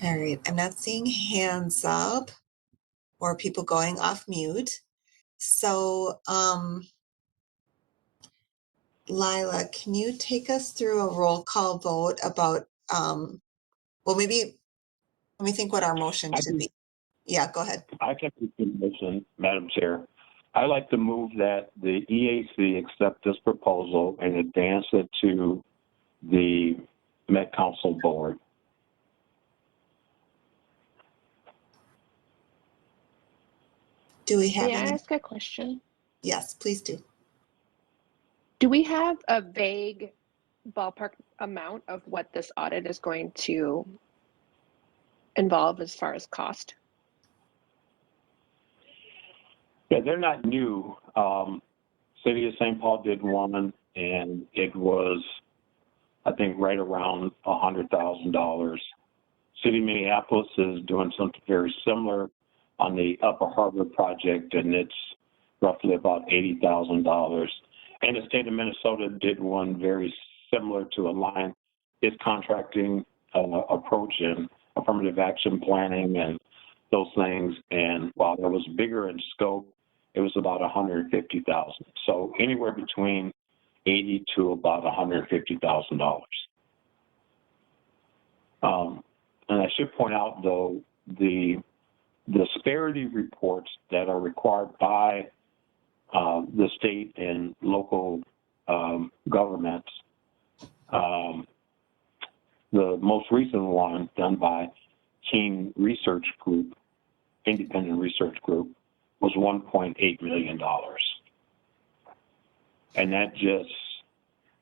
All right, I'm not seeing hands up or people going off mute. So, Lila, can you take us through a roll call vote about, well, maybe, let me think what our motion should be. Yeah, go ahead. I can make the motion, Madam Chair. I'd like to move that the EAC accept this proposal and advance it to the Met Council Board. Do we have May I any? ask a question? Yes, please do. Do we have a vague ballpark amount of what this audit is going to involve as far as cost? Yeah, they're not new. City of St. Paul did one, and it was, I think, right around $100,000. City of Minneapolis is doing something very similar on the Upper Harbor project, and it's roughly about $80,000. And the state of Minnesota did one very similar to align its contracting approach and affirmative action planning and those things. And while it was bigger in scope, it was about $150,000. So anywhere between $80,000 to about $150,000. And I should point out, though, the disparity reports that are required by the state and local governments, the most recent one done by Team Research Group, independent research group, was $1.8 million. And that just,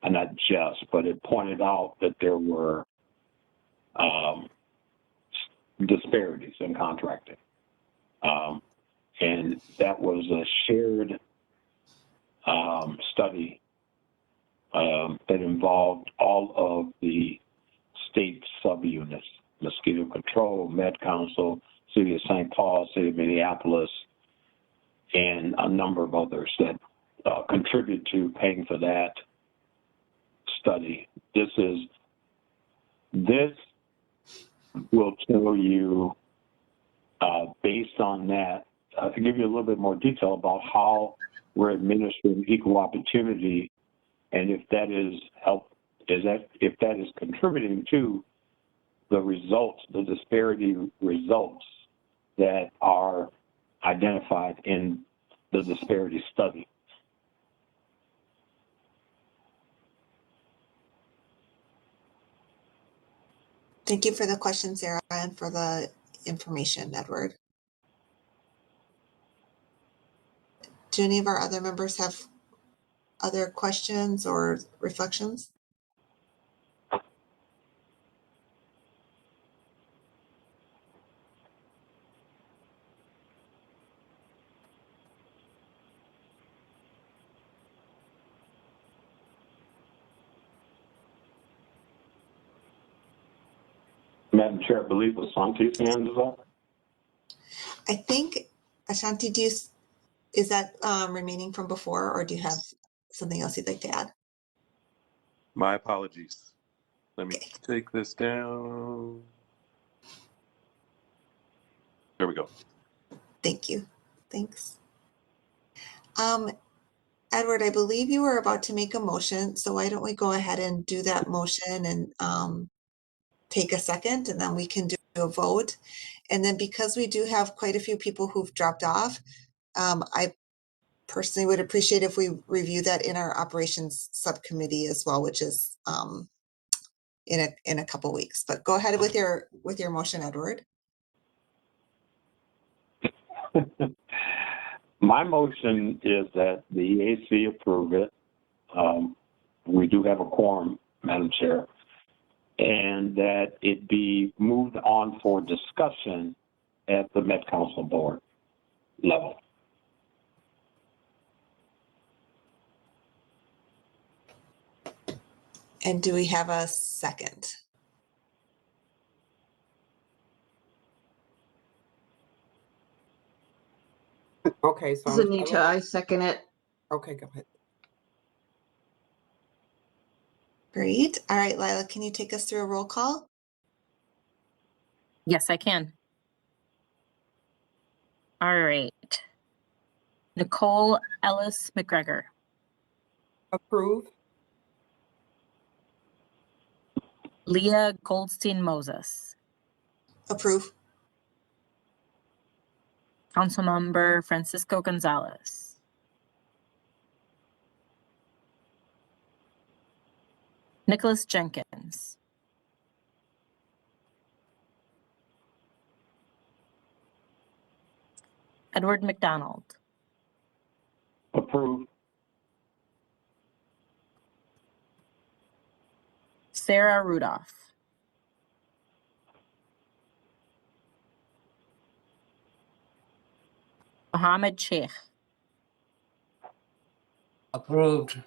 and not just, but it pointed out that there were disparities in contracting. And that was a shared study that involved all of the state subunits, mosquito control, Med Council, City of St. Paul, City of Minneapolis, and a number of others that contribute to paying for that study. This will tell you, based on that, to give you a little bit more detail about how we're administering equal opportunity, and if that is if that is contributing to the results, the disparity results that are identified in the disparity study. Thank you for the question, Sarah, and for the information, Edward. Do any of our other members have other questions or reflections? Madam Chair, I believe Ashanti's hand is up. I think, Ashanti, is that remaining from before, or do you have something else you'd like to add? My apologies. Let me take this down. There we go. Thank you. Thanks. Edward, I believe you were about to make a motion, so why don't we go ahead and do that motion and take a second, and then we can do a vote. And then because we do have quite a few people who've dropped off, I personally would appreciate if we review that in our operations subcommittee as well, which is in a couple weeks. But go ahead with your motion, Edward. My motion is that the EAC approve it. We do have a quorum, Madam Chair, and that it be moved on for discussion at the Met Council Board level. And do we have a second? Okay, so This is Anita, I second it. okay, go ahead. Great. All right, Lila, can you take us through a roll call? Yes, I can. All right. Nicole Ellis McGregor. Approve. Leah Goldstein Moses. Approve. Councilmember Francisco Gonzalez. Nicholas Jenkins. Edward McDonald. Approve. Sarah Rudolph. Mohammed Sheikh. Approved.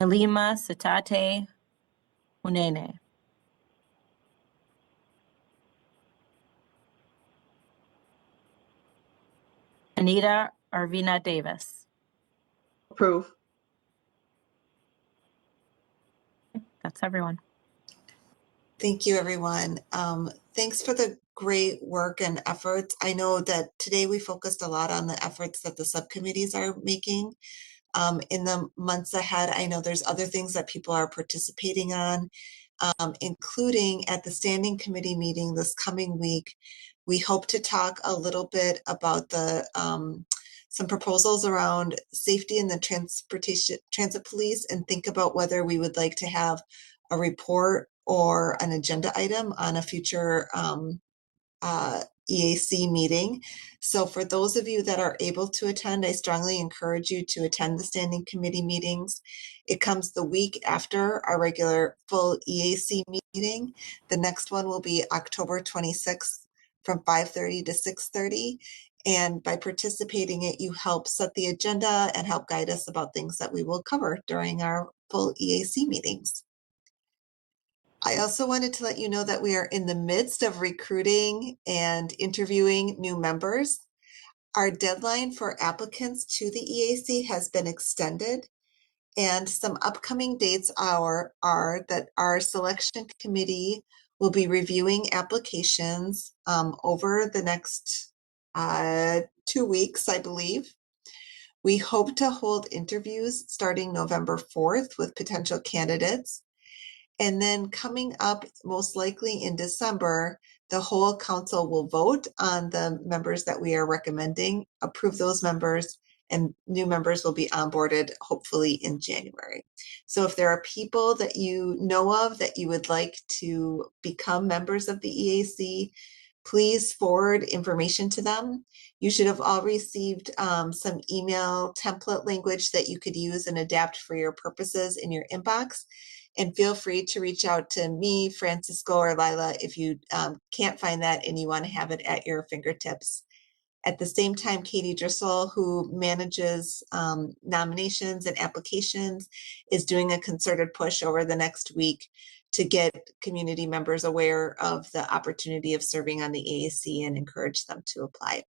Halima Sitate Hunene. Anita Arvina Davis. Approve. That's everyone. Thank you, everyone. Thanks for the great work and efforts. I know that today we focused a lot on the efforts that the subcommittees are making. In the months ahead, I know there's other things that people are participating on, including at the standing committee meeting this coming week. We hope to talk a little bit about the some proposals around safety in the transit police, and think about whether we would like to have a report or an agenda item on a future EAC meeting. So for those of you that are able to attend, I strongly encourage you to attend the standing committee meetings. It comes the week after our regular full EAC meeting. The next one will be October 26th from 5:30 to 6:30. And by participating it, you help set the agenda and help guide us about things that we will cover during our full EAC meetings. I also wanted to let you know that we are in the midst of recruiting and interviewing new members. Our deadline for applicants to the EAC has been extended, and some upcoming dates are that our selection committee will be reviewing applications over the next 2 weeks, I believe. We hope to hold interviews starting November 4th with potential candidates. And then coming up, most likely in December, the whole council will vote on the members that we are recommending, approve those members, and new members will be onboarded hopefully in January. So if there are people that you know of that you would like to become members of the EAC, please forward information to them. You should have all received some email template language that you could use and adapt for your purposes in your inbox. And feel free to reach out to me, Francisco, or Lila if you can't find that and you want to have it at your fingertips. At the same time, Katie Driscoll, who manages nominations and applications, is doing a concerted push over the next week to get community members aware of the opportunity of serving on the EAC and encourage them to apply.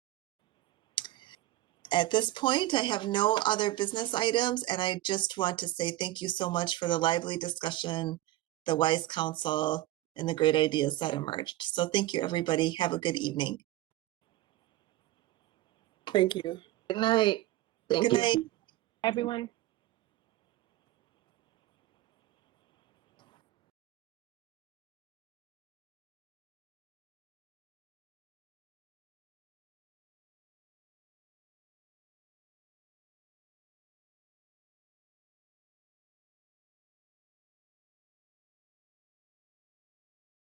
At this point, I have no other business items, and I just want to say thank you so much for the lively discussion, the wise counsel, and the great ideas that emerged. So thank you, everybody. Have a good evening. Thank you. Good night. Thank Good you. night. Everyone.